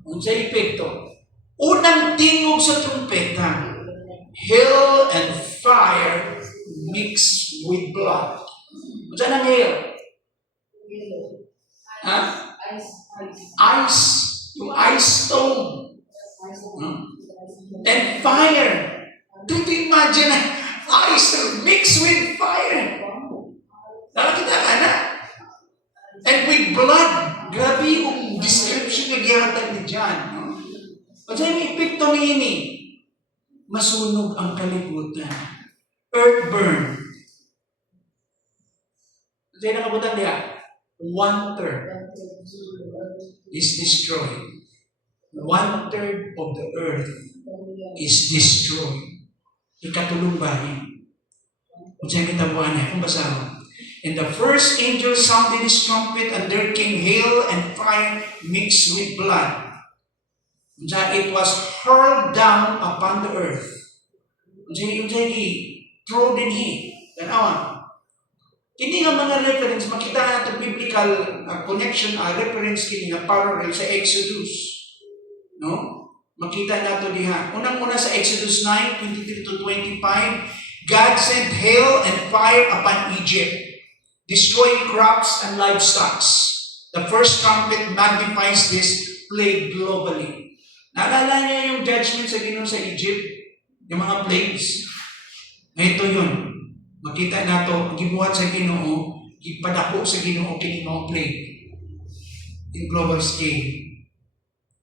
unsay epekto? Unang tingog sa trumpeta, hail and fire mixed with blood. Unsa nang hail? Ha? Ice. Yung ice stone. And fire. Don't you imagine ice mixed with fire? Nakakita ka na? And with blood. Grabe yung description na gihatag ni John. No? At sa yung epekto ni ini, masunog ang kalibutan. Earth burn. At sa yung nakabutan niya, 1/3 is destroyed. 1/3 of the earth is destroyed. Ikatulong bahin. At sa yung kitabuan niya, kung basa mo. And the first angel sounded his trumpet, and there came hail and fire mixed with blood. That it was hurled down upon the earth. Yung throw din he. Tanawa. Hindi nga mga reference, makita natin biblical connection, reference kini nga parallel sa Exodus. No? Makita nato diha. Unang-una sa Exodus 9:23-25, God sent hail and fire upon Egypt, destroying crops and livestock. The first trumpet magnifies this plague globally. Naalala niyo yung judgment sa Ginoo sa Egypt? Yung mga plagues? Ito yun. Makita nato, gibuhat sa Ginoo, gipadako sa Ginoo kini mga plague in global scale.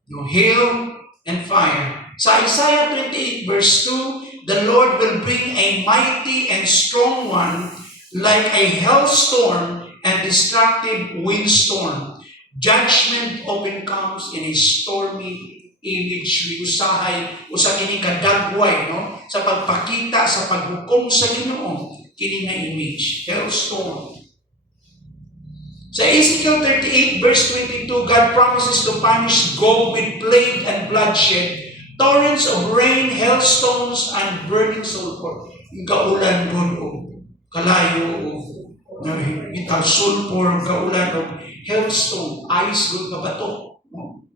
No hail and fire. Sa Isaiah 28 verse 2, the Lord will bring a mighty and strong one like a hailstorm and destructive windstorm. Judgment often comes in a stormy image. Usahay, usa kini kadagway, no? Sa pagpakita, sa paghukom sa Ginoo, kini nga image. Hailstorm. Sa Ezekiel 38 verse 22, God promises to punish Gog with plague and bloodshed, torrents of rain, hailstones, and burning sulfur. Gaulan God o kalayo o ital sulfur, gaulan o hailstone, ice good na bato. No?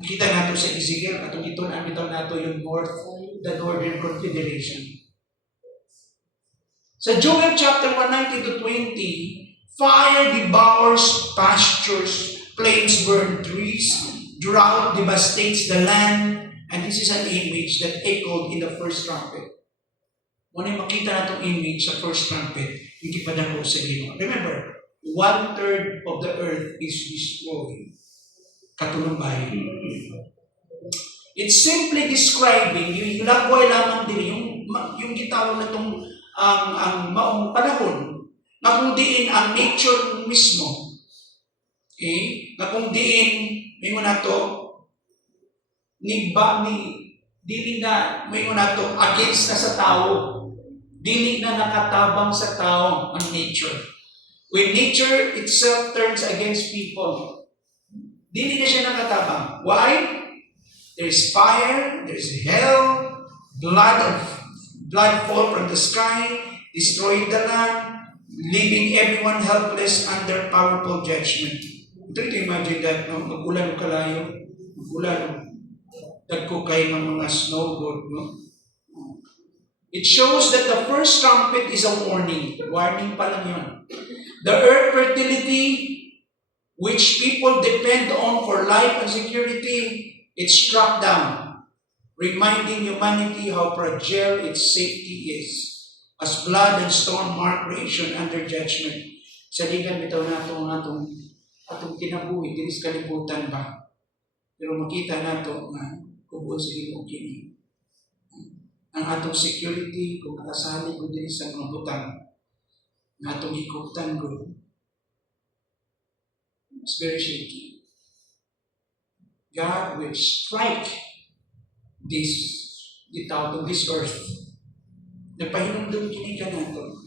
Nakita nato sa Ezekiel, atong ito na bitaw nato yung the Northern Confederation. Sa Joel chapter 1:19-20, fire devours pastures, flames burn trees, drought devastates the land, and this is an image that echoed in the first trumpet. Muna makita na itong image sa first trumpet, yung ipadako sa Ginoo. Remember, 1/3 of the earth is destroyed. Katulong bahay. It's simply describing, yung lagway lamang din, yung gitawag na itong ang maong panahon, na kung diin ang nature mismo. Okay? Na kung diin, may mo na to, dili na, may mo na to, against na sa tao. Dili na nakatabang sa tao ang nature. When nature itself turns against people, dili na siya nakatabang. Why? There's fire, there's hell, blood fall from the sky, destroying the land, leaving everyone helpless under powerful judgment. Ito imagine that, no? Magulan o kalayo, magulan, dagko kayo ng mga snowboard, no? It shows that the first trumpet is a warning. Warning pa lang yun. The earth fertility, which people depend on for life and security, it's struck down, reminding humanity how fragile its safety is. As blood and storm mark creation under judgment. Sa ligan bitaw nato atong kinabuhi, dinis kalibutan ba? Pero makita nato nga kubuon sa Ginoo kini. Ang atong security kung nakasali ko din sa mga butang na atong hikutan ko. It's very shaky. God will strike the tao of this earth. Napahinumdum kini ka nato.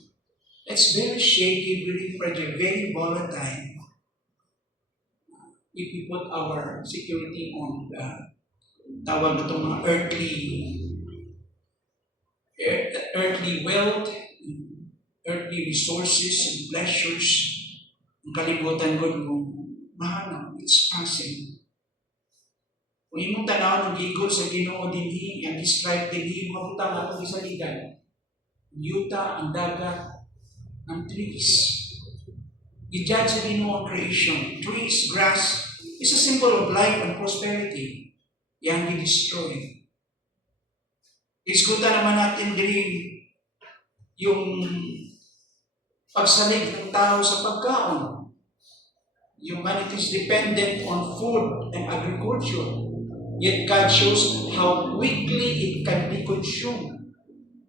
It's very shaky, very fragile, very volatile. If we put our security on the tawag na itong mga earthly wealth, earthly resources and pleasures, ang kalibutan ko kung mahal, it's passing. Kung imong tanaw ng gigol sa Ginoo dinhi, ang describe dinhi, mabutang atong gisaligan. Yuta, ang dagat, ang trees. I-judge sa Ginoo ang creation. Trees, grass, is a symbol of life and prosperity. Yan i-destroy. Iskuta naman natin din yung pagsalig ng tao sa pagkaon. Humanity is dependent on food and agriculture. Yet God shows how quickly it can be consumed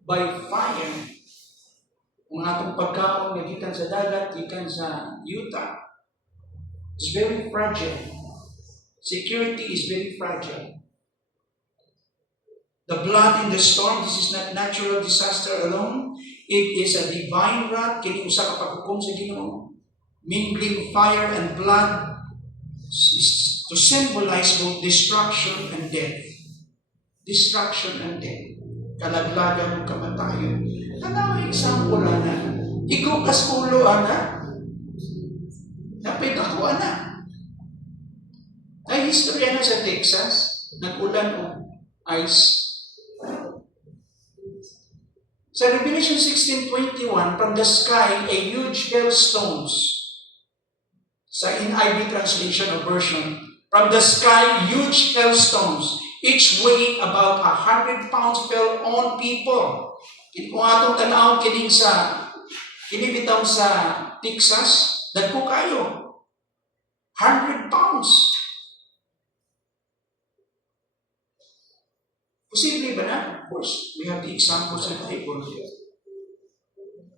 by fire. Kung atong pagkaon nga gikan sa dagat, gikan sa yuta, it's very fragile. Security is very fragile. The blood in the storm, this is not natural disaster alone. It is a divine wrath. Kini usa ka paghukom sa Ginoo. Mingling fire and blood is to symbolize both destruction and death. Destruction and death. Kalaglagan ng kamatayon. Tanaw example ana. Ikaw kaskulo ana. Napit ako ana. Ay history na sa Texas, nag-ulan o ice. Sa Revelation 16:21, from the sky, a huge hailstones. Sa NIV translation of version, from the sky, huge hailstones, each weighing about 100 pounds, fell on people. Kung atong tanaw kining sa kinibitaw sa Texas, dagko kayo. 100 pounds. Posible ba na? Of course, we have the examples in the Bible.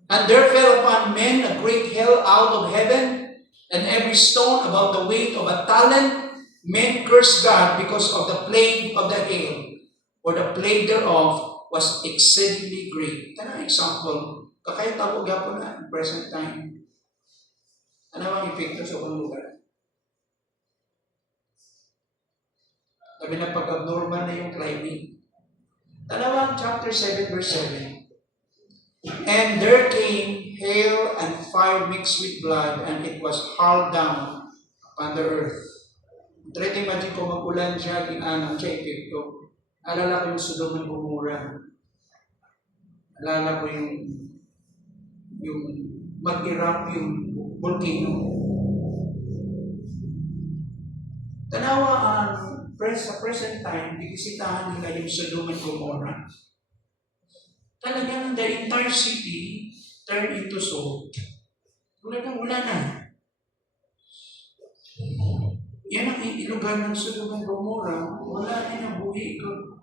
And there fell upon men a great hail out of heaven, and every stone about the weight of a talent. Men cursed God because of the plague of the hail, for the plague thereof was exceedingly great. Tanang example, kakayatago gapon na in present time. Ano ang epekto sa ibang lugar? Sabi na pag-abnormal na yung climate. Talawang chapter 7 verse 7. And there came hail and fire mixed with blood, and it was hauled down upon the earth. Try to imagine ko mag-ulan siya, ginanang siya epekto. Alala ko yung Sodom and Gomorrah. Alala ko yung mag-erupt yung volcano. Tanawa ang sa present time, bibisitahan nila yung Sodom and Gomorrah. Talagang the entire city turned into salt. Talagang wala na. Yan ang lugar ng Sodom and Gomorrah. Wala na yung buhay ko.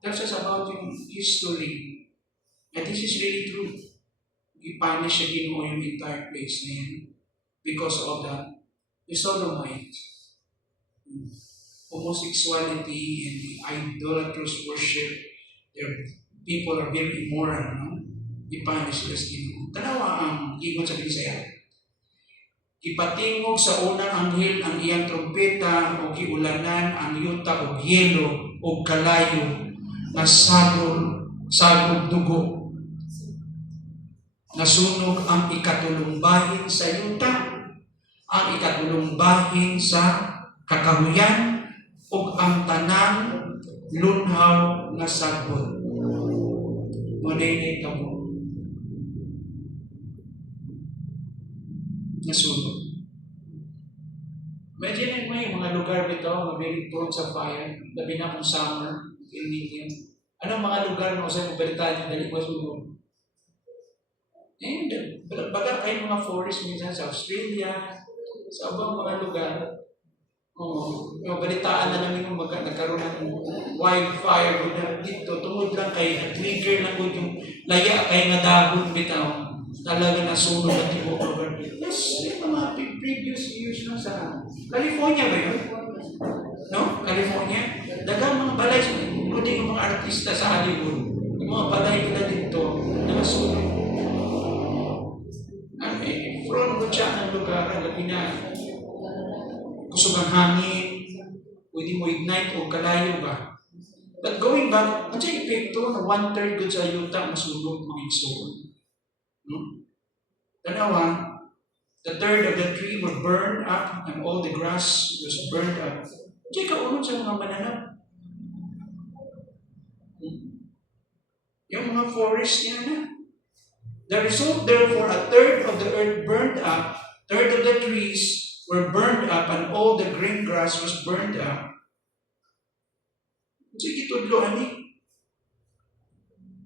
That's just about yung history. And this is really true. I-punish siya Ginoo yung entire place na yan because of the sodomite. Homosexuality and the idolatrous worship. Their people are very immoral, no? I-punish sila sa Ginoo. Tanawa ang ingon sa Bisaya. Ipatingog sa unang anghel ang iyang trompeta o giulanan ang yuta o yelo o kalayo na sagol dugo. Nasunog ang ikatulong bahin sa yuta, ang ikatulong bahin sa kakahuyan, o ang tanang lunhaw na sagol. Manay kamo. Nasunog. Imagine mo yung mga lugar dito, mga very prone sa fire, labi na kung summer, in anong mga lugar mo sa mabalitaan yung dali ko sunog? And baga kayo mga forest minsan sa Australia, sa ibang mga lugar, balitaan na namin kung nagkaroon ng wildfire dito, tungod lang kay trigger lang yung laya kay nga dahon bitaw. talaga nasunod at tibok lugar. Yes, yung mga previous years na sa California ba yun? No? California? Dagang mga balay, kundi yung mga artista sa Hollywood. Yung mga balay nila dito, nakasunod. From the siya ng lugar, labi na gusto ng hangin, pwede mo ignite o kalayo ba? But going back, ang siya epekto na 1/3 good sa yuta masulog mga igsoon. Dalawa, the third of the tree were burned up and all the grass was burned up. Diyan kaunod sa mga mananap. Yung mga forest niya na. The result, therefore, a third of the earth burned up, third of the trees were burned up, and all the green grass was burned up. Sige, tudlo, ani.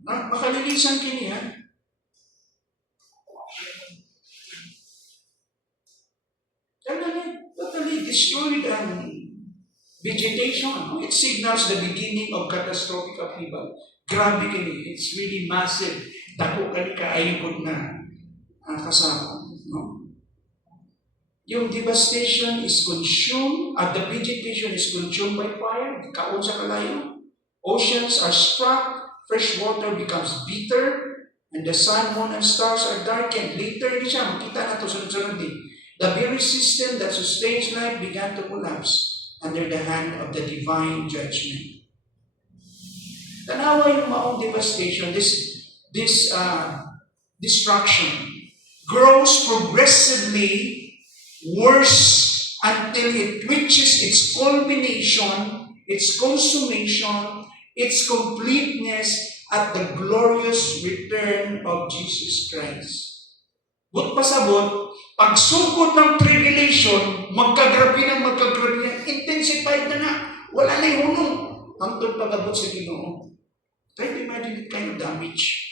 Makalilisan kini, ha? Totally destroyed ang vegetation. It signals the beginning of catastrophic upheaval. Grabe kini. It's really massive. Dako ka kaayod na kasama. No? Yung devastation is consumed, the vegetation is consumed by fire. Kaon sa kalayo. Oceans are struck, fresh water becomes bitter, and the sun, moon, and stars are darkened. Later ni siya, makita na ito sunod-sunod din. The very system that sustains life began to collapse under the hand of the divine judgment. Tanawa yung maong devastation, this destruction grows progressively worse until it reaches its culmination, its consummation, its completeness at the glorious return of Jesus Christ. But pasabot, pagsugod ng tribulation, magkagrabe ng intensified na. Wala na yung hunong. Hangtod pag-abot sa Ginoo. Try to imagine that kind of damage.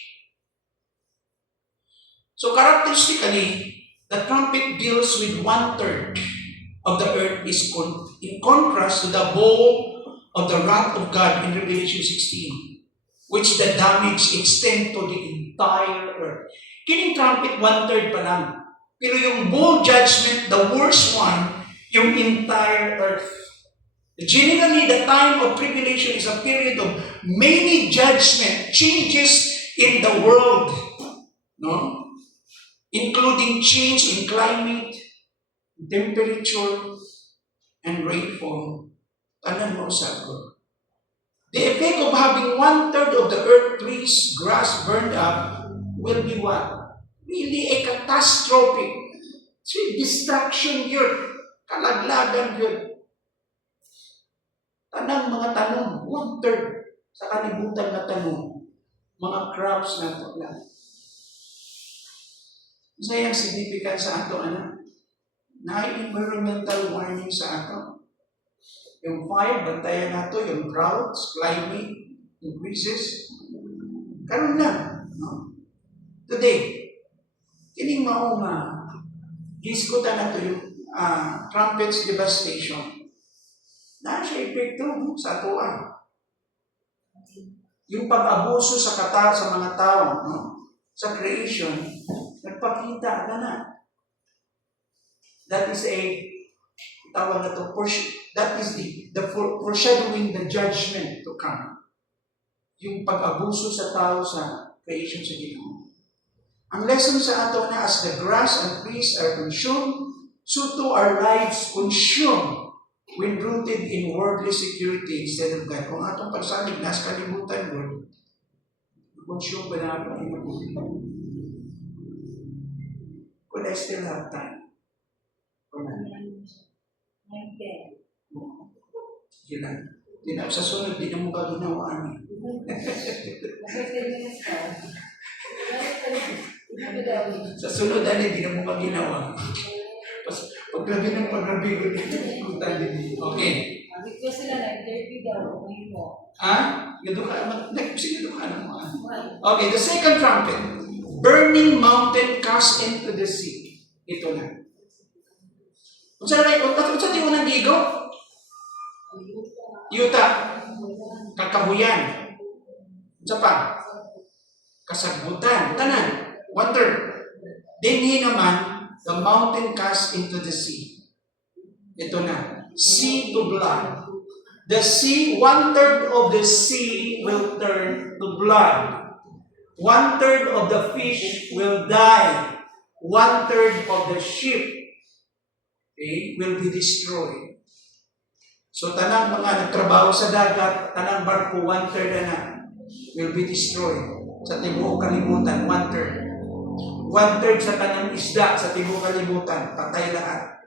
So characteristically, the trumpet deals with 1/3 of the earth is in contrast to the bowl of the wrath of God in Revelation 16, which the damage extend to the entire earth. Kining trumpet 1/3 pa lang. Pero yung bowl judgment, the worst one, yung entire earth. Generally, the time of tribulation is a period of many judgment, changes in the world. No? Including change in climate, temperature, and rainfall. Tanan mo sa ko. The effect of having 1/3 of the earth, trees, grass burned up will be what? Really a catastrophe. It's destruction yun. Kalaglagan yun. Tanang mga tanong, 1/3 sa kalibutan na tanong, mga crops na ito lang. Isa yung significance sa ato, na-environmental warning sa ato. Yung fire, bantayan nato, yung droughts, climate, increases. Karoon na. No? Today, kining maong diskutan nato yung trumpets devastation. Na siya epekto sa atoan. Yung pag-abuso sa mga tao, no? Sa creation, nagpakita na. That is tawag na to, that is the foreshadowing the judgment to come. Yung pag-abuso sa tao sa creation sa Ginoo. Ang lesson sa ato na, as the grass and trees are consumed, so too our lives consumed when rooted in worldly security instead of God. Kung atong pagsalig nasa kalimutan, Lord, consume ba na atong inabuti? Could I still have time? Or not? Yun sa sunod, di na mo kaginawaan. Sa sunod, di na mo maginawa. Paglabi ng paglabi ko dito. Okay. Because sila nag-30 daw, mo. Gado ka naman. Sige, gado ka naman. Okay, the second trumpet. Burning mountain cast into the sea. Ito na. Kung saan di unang ligo? Yuta. Kakahuyan. Sa pa? Kasagutan. Tanan. 1/3. Dinhi naman, the mountain cast into the sea. Ito na, sea to blood. The sea, 1/3 of the sea will turn to blood. 1/3 of the fish will die. 1/3 of the ship, okay, will be destroyed. So tanang mga nagtrabaho sa dagat, tanang barko, 1/3 na will be destroyed. Sa tibuok kalibutan, 1/3. 1/3 sa tanang isda sa tibuok kalibutan, patay lahat.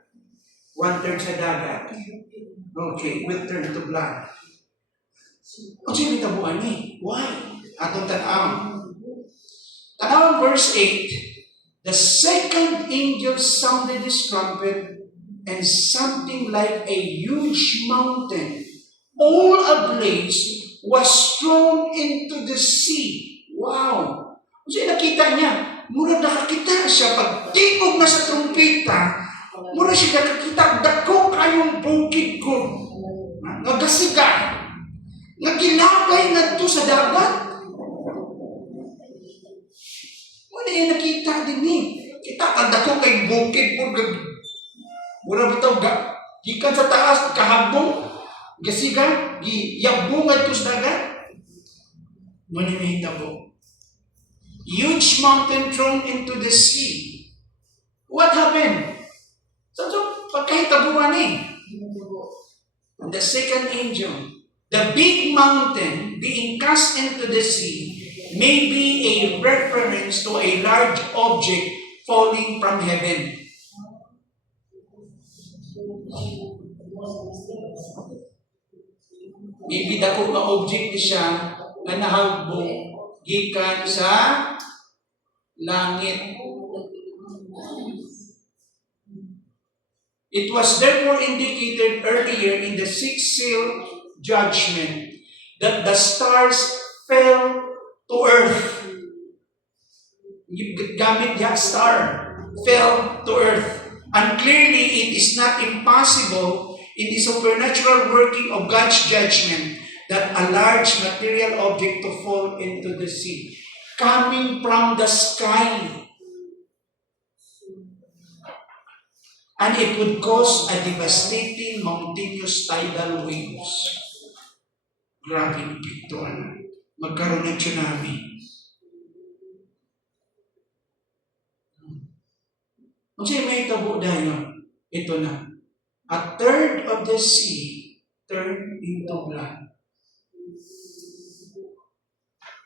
1/3 sa dagat. Okay, will turn to blood. Kung sino tabuan ni? Why? Atong tanaw. Tanaw verse 8. The second angel sounded his trumpet, and something like a huge mountain, all ablaze, was thrown into the sea. Wow! Kasi nakita niya, mura nakakita siya, pagtibog na sa trumpeta, mura siya nakakita, dako kayong bukid ko. Nagasiga. Nagilabay na ito sa dagat. Wala yung nakita din ni. Kita, tanda ko kay bukid mo. Mura bitaw, gikan sa taas, kahabong, gasiga, giyabungan ito sa dagat. Wala may hitabo. Huge mountain thrown into the sea. What happened? So, pagkahitabuan eh. The second angel, the big mountain being cast into the sea may be a reference to a large object falling from heaven. Maybe dako nga object siya na nahagbo gikan sa langit. It was therefore indicated earlier in the sixth seal judgment that the stars fell to earth. Gamit niya, star fell to earth. And clearly, it is not impossible in the supernatural working of God's judgment that a large material object to fall into the sea, coming from the sky. And it would cause a devastating mountainous tidal waves. Grabe yung piktuan. Magkaroon ng tsunami. Kung sa'yo may tabo dahil, ito na. 1/3 of the sea turned into blood.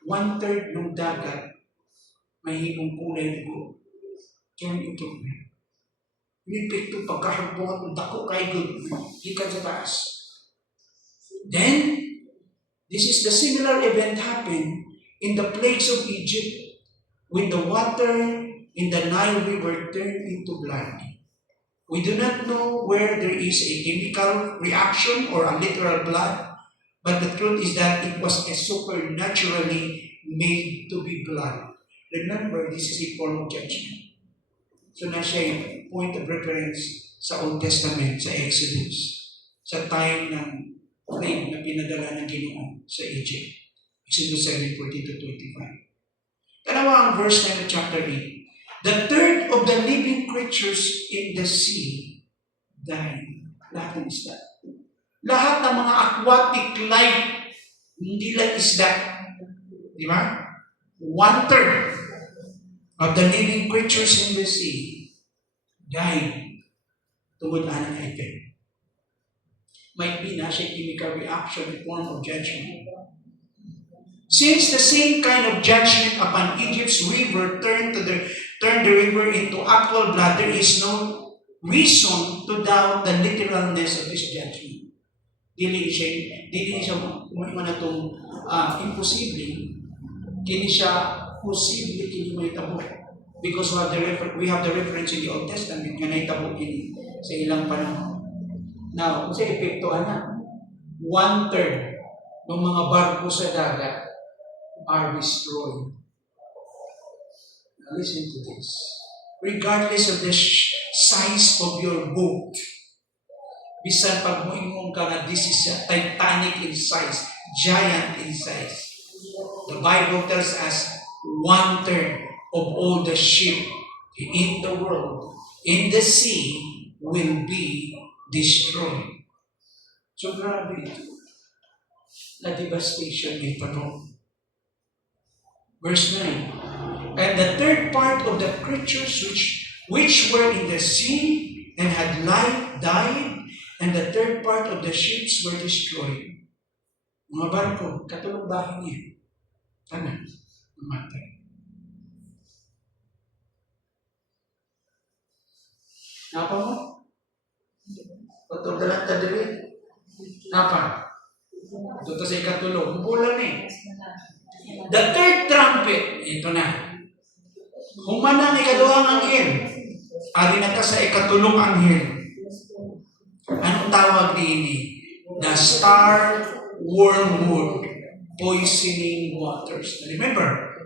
1/3 ng dagat, may himong kulay dugo, turn into blood. Nipikto pagkahagbuhan ng dako kay good, ikan sa taas. Then, this is the similar event happened in the plagues of Egypt when the water in the Nile River turned into blood. We do not know where there is a chemical reaction or a literal blood, but the truth is that it was a supernaturally made to be blood. Remember, this is a form of judgment. So na siya yung point of reference sa Old Testament, sa Exodus, sa time ng plague na pinadala ng Ginoo sa Egypt. Exodus 7:14-25. Tanawa ang verse 9 of chapter 8. The third of the living creatures in the sea died. Lahat ng isda. Lahat ng mga aquatic life, hindi lang isda. Di ba? 1/3 of the living creatures in the sea died tungod anang effect. Might be na siya chemical reaction in form of judgment. Since the same kind of judgment upon Egypt's river turned the river into actual blood, there is no reason to doubt the literalness of this judgment. Dili siya manatong imposible. Kini siya posible kini may tabo. Because we have the reference in the Old Testament nga naitabo kini sa ilang panahon. Now, sa epekto na, 1/3 ng mga barko sa dagat are destroyed. Now listen to this. Regardless of the size of your boat, bisan pag moingon ka na this is a Titanic in size, giant in size, the Bible tells us 1/3 of all the ship in the world, in the sea, will be destroyed. So grabe ito. Na devastation ito, no? Verse 9. And the third part of the creatures which were in the sea and had life died, and the third part of the ships were destroyed. Mga barko, katulong bahay niya. Tanan, namatay. Napa mo? Patunggalan ta diri. Napa? Ito sa ikatulong. Bulan eh. The third trumpet, ito na. Humanang ikaduhang anghel. Ari na ta sa ikatulong anghel. Anong tawag niini? The star wormwood poisoning waters. Remember,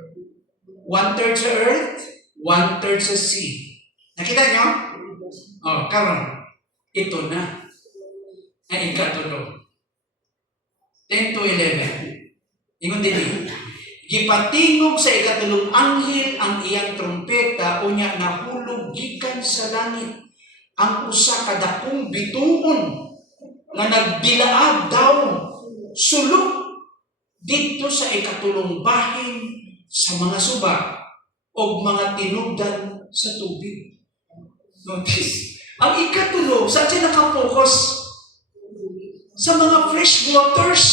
1/3 sa earth, 1/3 sa sea. Nakita nyo? Oh, karon. Ito na. Ay ikatulong. 10 to 11. Ingon din. Gipatingog sa ikatulong anghel ang iyang trompeta unya nahulog gikan sa langit ang usa ka dakong bituon nga nagdilaag daw sulok dito sa ikatulong bahin sa mga suba o mga tinugdan sa tubig. Notice, ang ikatulong, saan siya nakapokus? Sa mga fresh waters,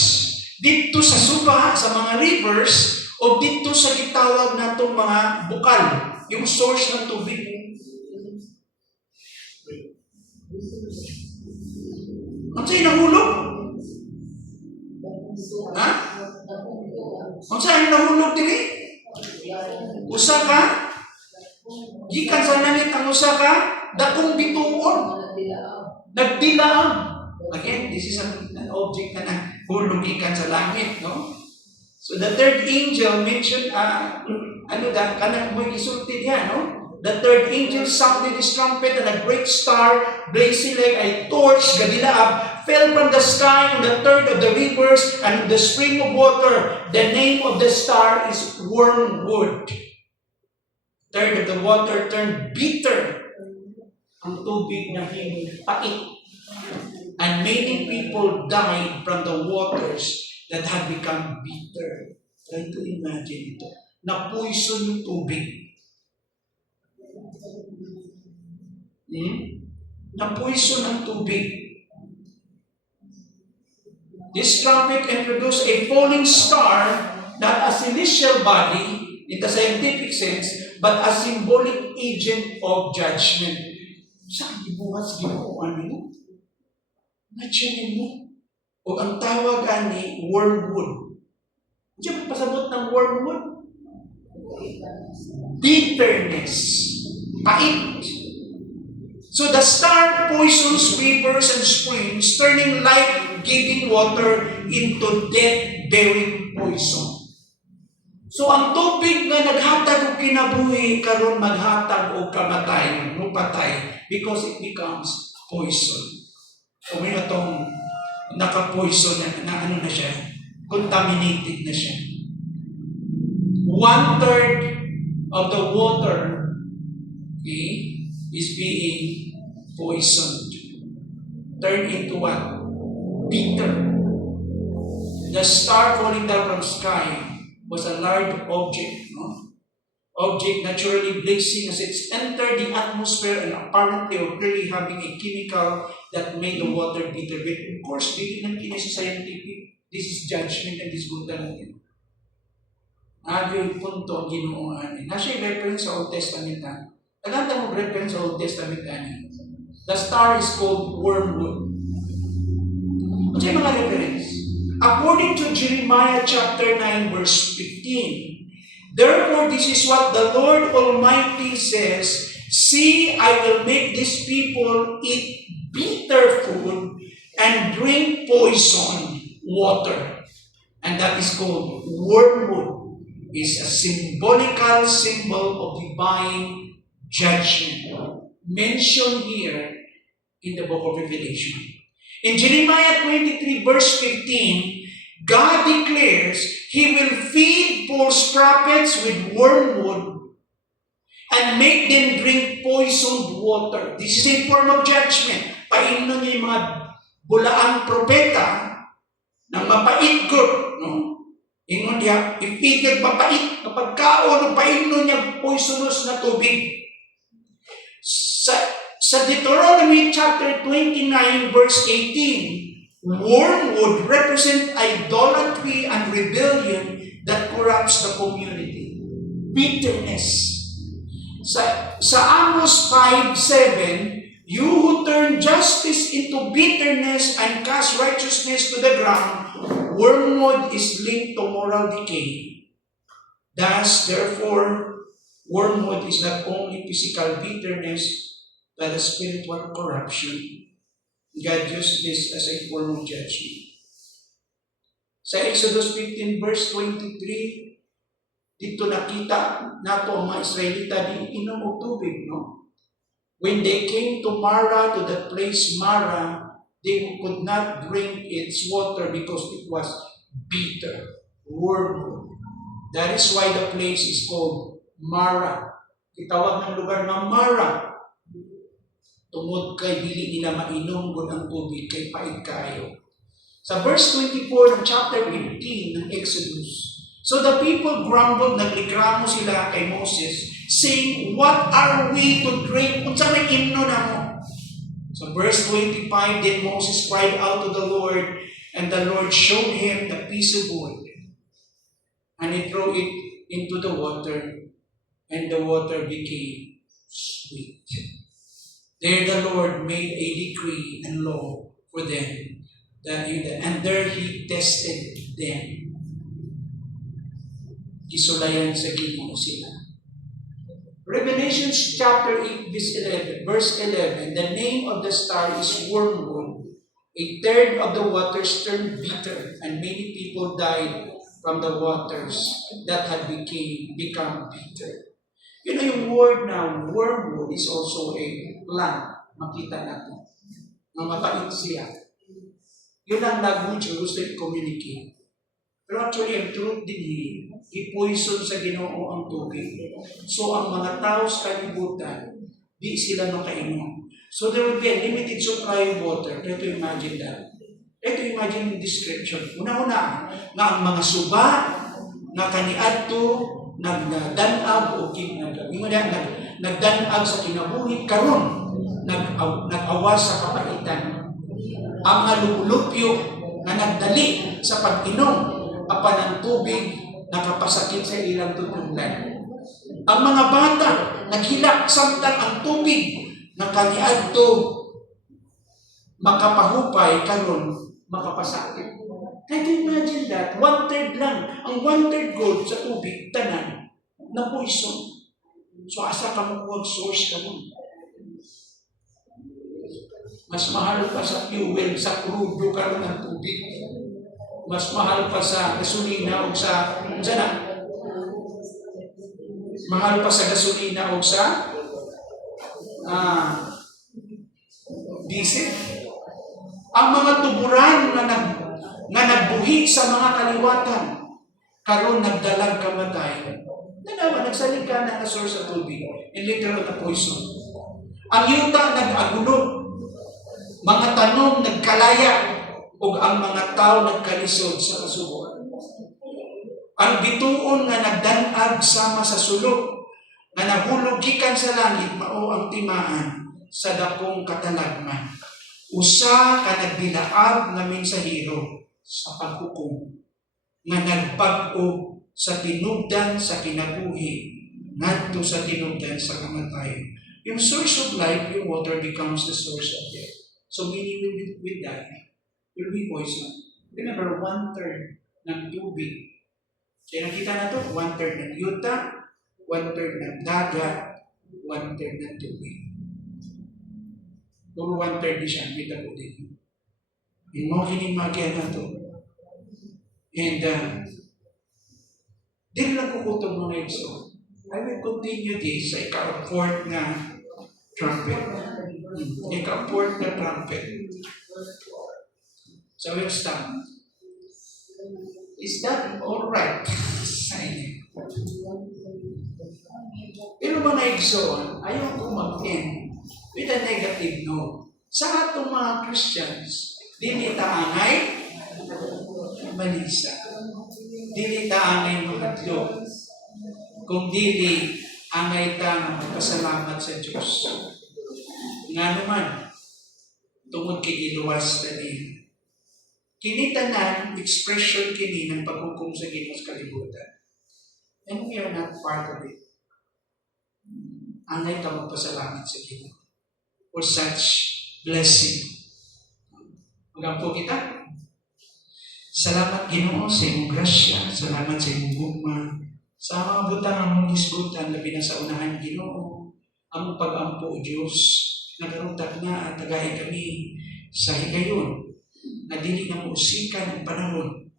dito sa suba, sa mga rivers, o dito sa gitawag natong mga bukal, yung source ng tubig. Ang sa'yo nahulog? Ha? Ang sa'yo nahulog dili? Usa ka? Gikan sa langit ang usa ka? Dakong bituon. Nagdilaang. Again, this is an object na nahulog gikan sa langit, no? So the third angel mentioned, kanang mo isulti diya, no? The third angel sounded his trumpet, and a great star, blazing like a torch, gadilaab, fell from the sky on the third of the rivers and the spring of water. The name of the star is wormwood. Third of the water turned bitter. Ang tubig na pait. And many people died from the waters that had become bitter. Try to imagine ito. Na-poison yung tubig. Na-poison ang tubig. This trumpet introduced a falling star, not a celestial body in the scientific sense, but a symbolic agent of judgment. Saan ibuhat ginawa nyo? Natural mo. O ang tawag ani wormwood. Diyan pasabot ng wormwood? Bitterness. Pait. So the star poisons rivers and springs, turning life-giving water into death-bearing poison. So ang tubig nga naghatag og kinabuhi karon maghatag og kamatay, mupatay, because it becomes poison. O may natong naka-poison na ano na siya, contaminated na siya. 1/3 of the water, okay, is being poisoned. Turned into what? Bitter. The star falling down from sky was a large object, no? Object naturally blazing as it's entered the atmosphere and apparently or clearly having a chemical that made the water bitter. But of course, dito ng kinis scientific, this is judgment and this good talaga. Yung punto, ginuungan. Nasa yung reference sa Old Testament na. Naganda mo reference sa Old Testament na. The star is called wormwood. Ano yung mga reference? According to Jeremiah chapter 9 verse 15, therefore, this is what the Lord Almighty says, see, I will make these people eat bitter food and drink poison water. And that is called wormwood. Is a symbolical symbol of divine judgment. Mentioned here in the book of Revelation. In Jeremiah 23 verse 15, God declares He will feed false prophets with wormwood and make them drink poisoned water. This is a form of judgment. Painom niya yung mga bulaang propeta na mapait good, no? Ingon niya, ipigil mapait na pagkaon, painom niya poisonous na tubig. Sa Deuteronomy chapter 29 verse 18, wormwood represent idolatry and rebellion that corrupts the community. Bitterness. Sa Amos 5:7, you who turn justice into bitterness and cast righteousness to the ground, wormwood is linked to moral decay. Thus, therefore, wormwood is not only physical bitterness, but a spiritual corruption. God used this as a form of judgment. Sa Exodus 15 verse 23, dito nakita nato ang mga Israelita din inom og tubig, no? When they came to Mara, to that place Mara, they could not drink its water because it was bitter, wormwood. That is why the place is called Mara. Itawag ng lugar na Mara. Tungod kay dili nila mainom gud ang tubig kay pait kayo. Sa verse 24 ng chapter 15 ng Exodus, so the people grumbled, nagligramo sila kay Moses, saying, what are we to drink? Unsa may imno na mo? So verse 25, then Moses cried out to the Lord, and the Lord showed him the piece of wood, and he threw it into the water, and the water became sweet. There the Lord made a decree and law for them, and there he tested them. Isulayan sa Ginoo sila. Revelation chapter 8 verse 11, the name of the star is wormwood. A third of the waters turned bitter, and many people died from the waters that had become bitter. You know, yung word na wormwood is also a plant. Makita natin. Mapait siya. Yun ang language na gusto i-communicate. Pero actually, ang truth din i-poison sa Ginoo ang tubig. So, ang mga tao sa kalibutan, di sila nakainom. So, there will be a limited supply of water. Try to imagine that. Try to imagine the description. Una-una, na ang mga suba, na kaniadto, nagdanag o nagdanag sa kinabuhi, karon nag-awas sa kapaitan. Ang mga lupyo na nagdali sa pag-inom, apan ang tubig nakapasakit sa ilang tutunglan. Ang mga bata naghilak samtang ang tubig na kaniadto makapahupay karon makapasakit. Can you imagine that? 1/3 lang. Ang 1/3 gold sa tubig, tanan, na poison. So asa ka mo source ka mo? Mas mahal pa sa fuel, sa crudo karon ang tubig. Mas mahal pa sa gasolina o sa mahal pa sa gasolina o sa diesel. Ang mga tuburan na nagbuhi sa mga kaliwatan, karon nagdalag kamatay. Nagsalika na source sa tubig, in literal na poison. Ang yuta nag-agulo, mga tanom nagkalaya, ug ang mga tao nagkalisod sa kasubuan. Ang bituon nga nagdanag sama sa sulok, nga nahulog gikan sa langit, mao ang timaan sa dakong katalagman. Usa ka nagbilaab nga mensahero sa paghukom, nga nagpag-og sa tinubdan sa kinabuhi, ngadto sa tinubdan sa kamatayon. Yung source of life, yung water becomes the source of death. So meaning will die. Will be poison. Remember, 1/3 ng tubig. Kaya nakita na ito, 1/3 ng yuta, 1/3 ng dagat, 1/3 ng tubig. Puro 1/3 siya, kita ko din. Yung mga kinimagyan na ito. And, di lang kukutong mga iso. I will continue this sa ika-4 na trumpet. Ika-4 na trumpet. So we'll stop. Is that all right? Pero mga igsoon, ayaw ko mag-end with a negative note. Sa atong mga Christians, dili ta angay malisa. Dili ta angay mahadlok. Kung dili, angay ta nga magpasalamat sa Diyos. Nga naman, tungod kay giluwas na niya. Kini tanan, expression kini ng paghukom sa Ginoo sa kalibutan. And we are not part of it. Angay ta magpasalamat sa Ginoo for such blessing. Magampo kita. Salamat Ginoo sa imong grasya, salamat sa imong gugma, sa mga butang among gisgutan, labi na sa unahan Ginoo, among pag-ampo Diyos, nagarutak na at tagay kami sa higayon, na dili na muusikan ang panahon,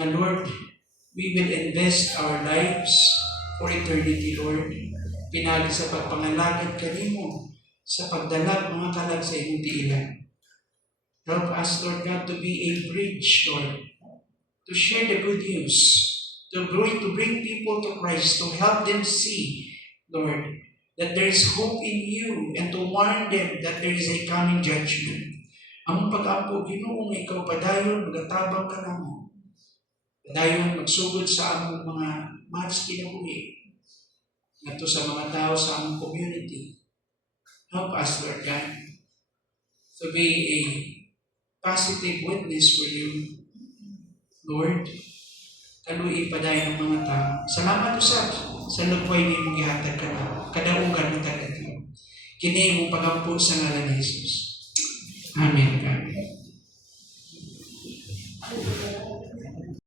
na Lord, we will invest our lives for eternity, Lord. Pinagi sa pagpangalagad kanimo, sa pagdalag mga kalag sa imong tiilan. Help us, Lord God, to be a bridge, Lord, to share the good news, to bring people to Christ, to help them see, Lord, that there is hope in you, and to warn them that there is a coming judgment. Among pag-ampo, Ginoo nga ikaw padayon, magatabang ka namo. Padayon, magsugod sa among mga mas kinabuhi, nato sa mga tao sa among community. Help us, Lord God, to be a positive witness for you, Lord. Kaluoy padayon ng mga tao. Salamat usab sa lugway ni mong gihatag ka na. Kadaugan mo tagad. Kini mong pagampo sa ngalan ni Jesus. Amen. Amen.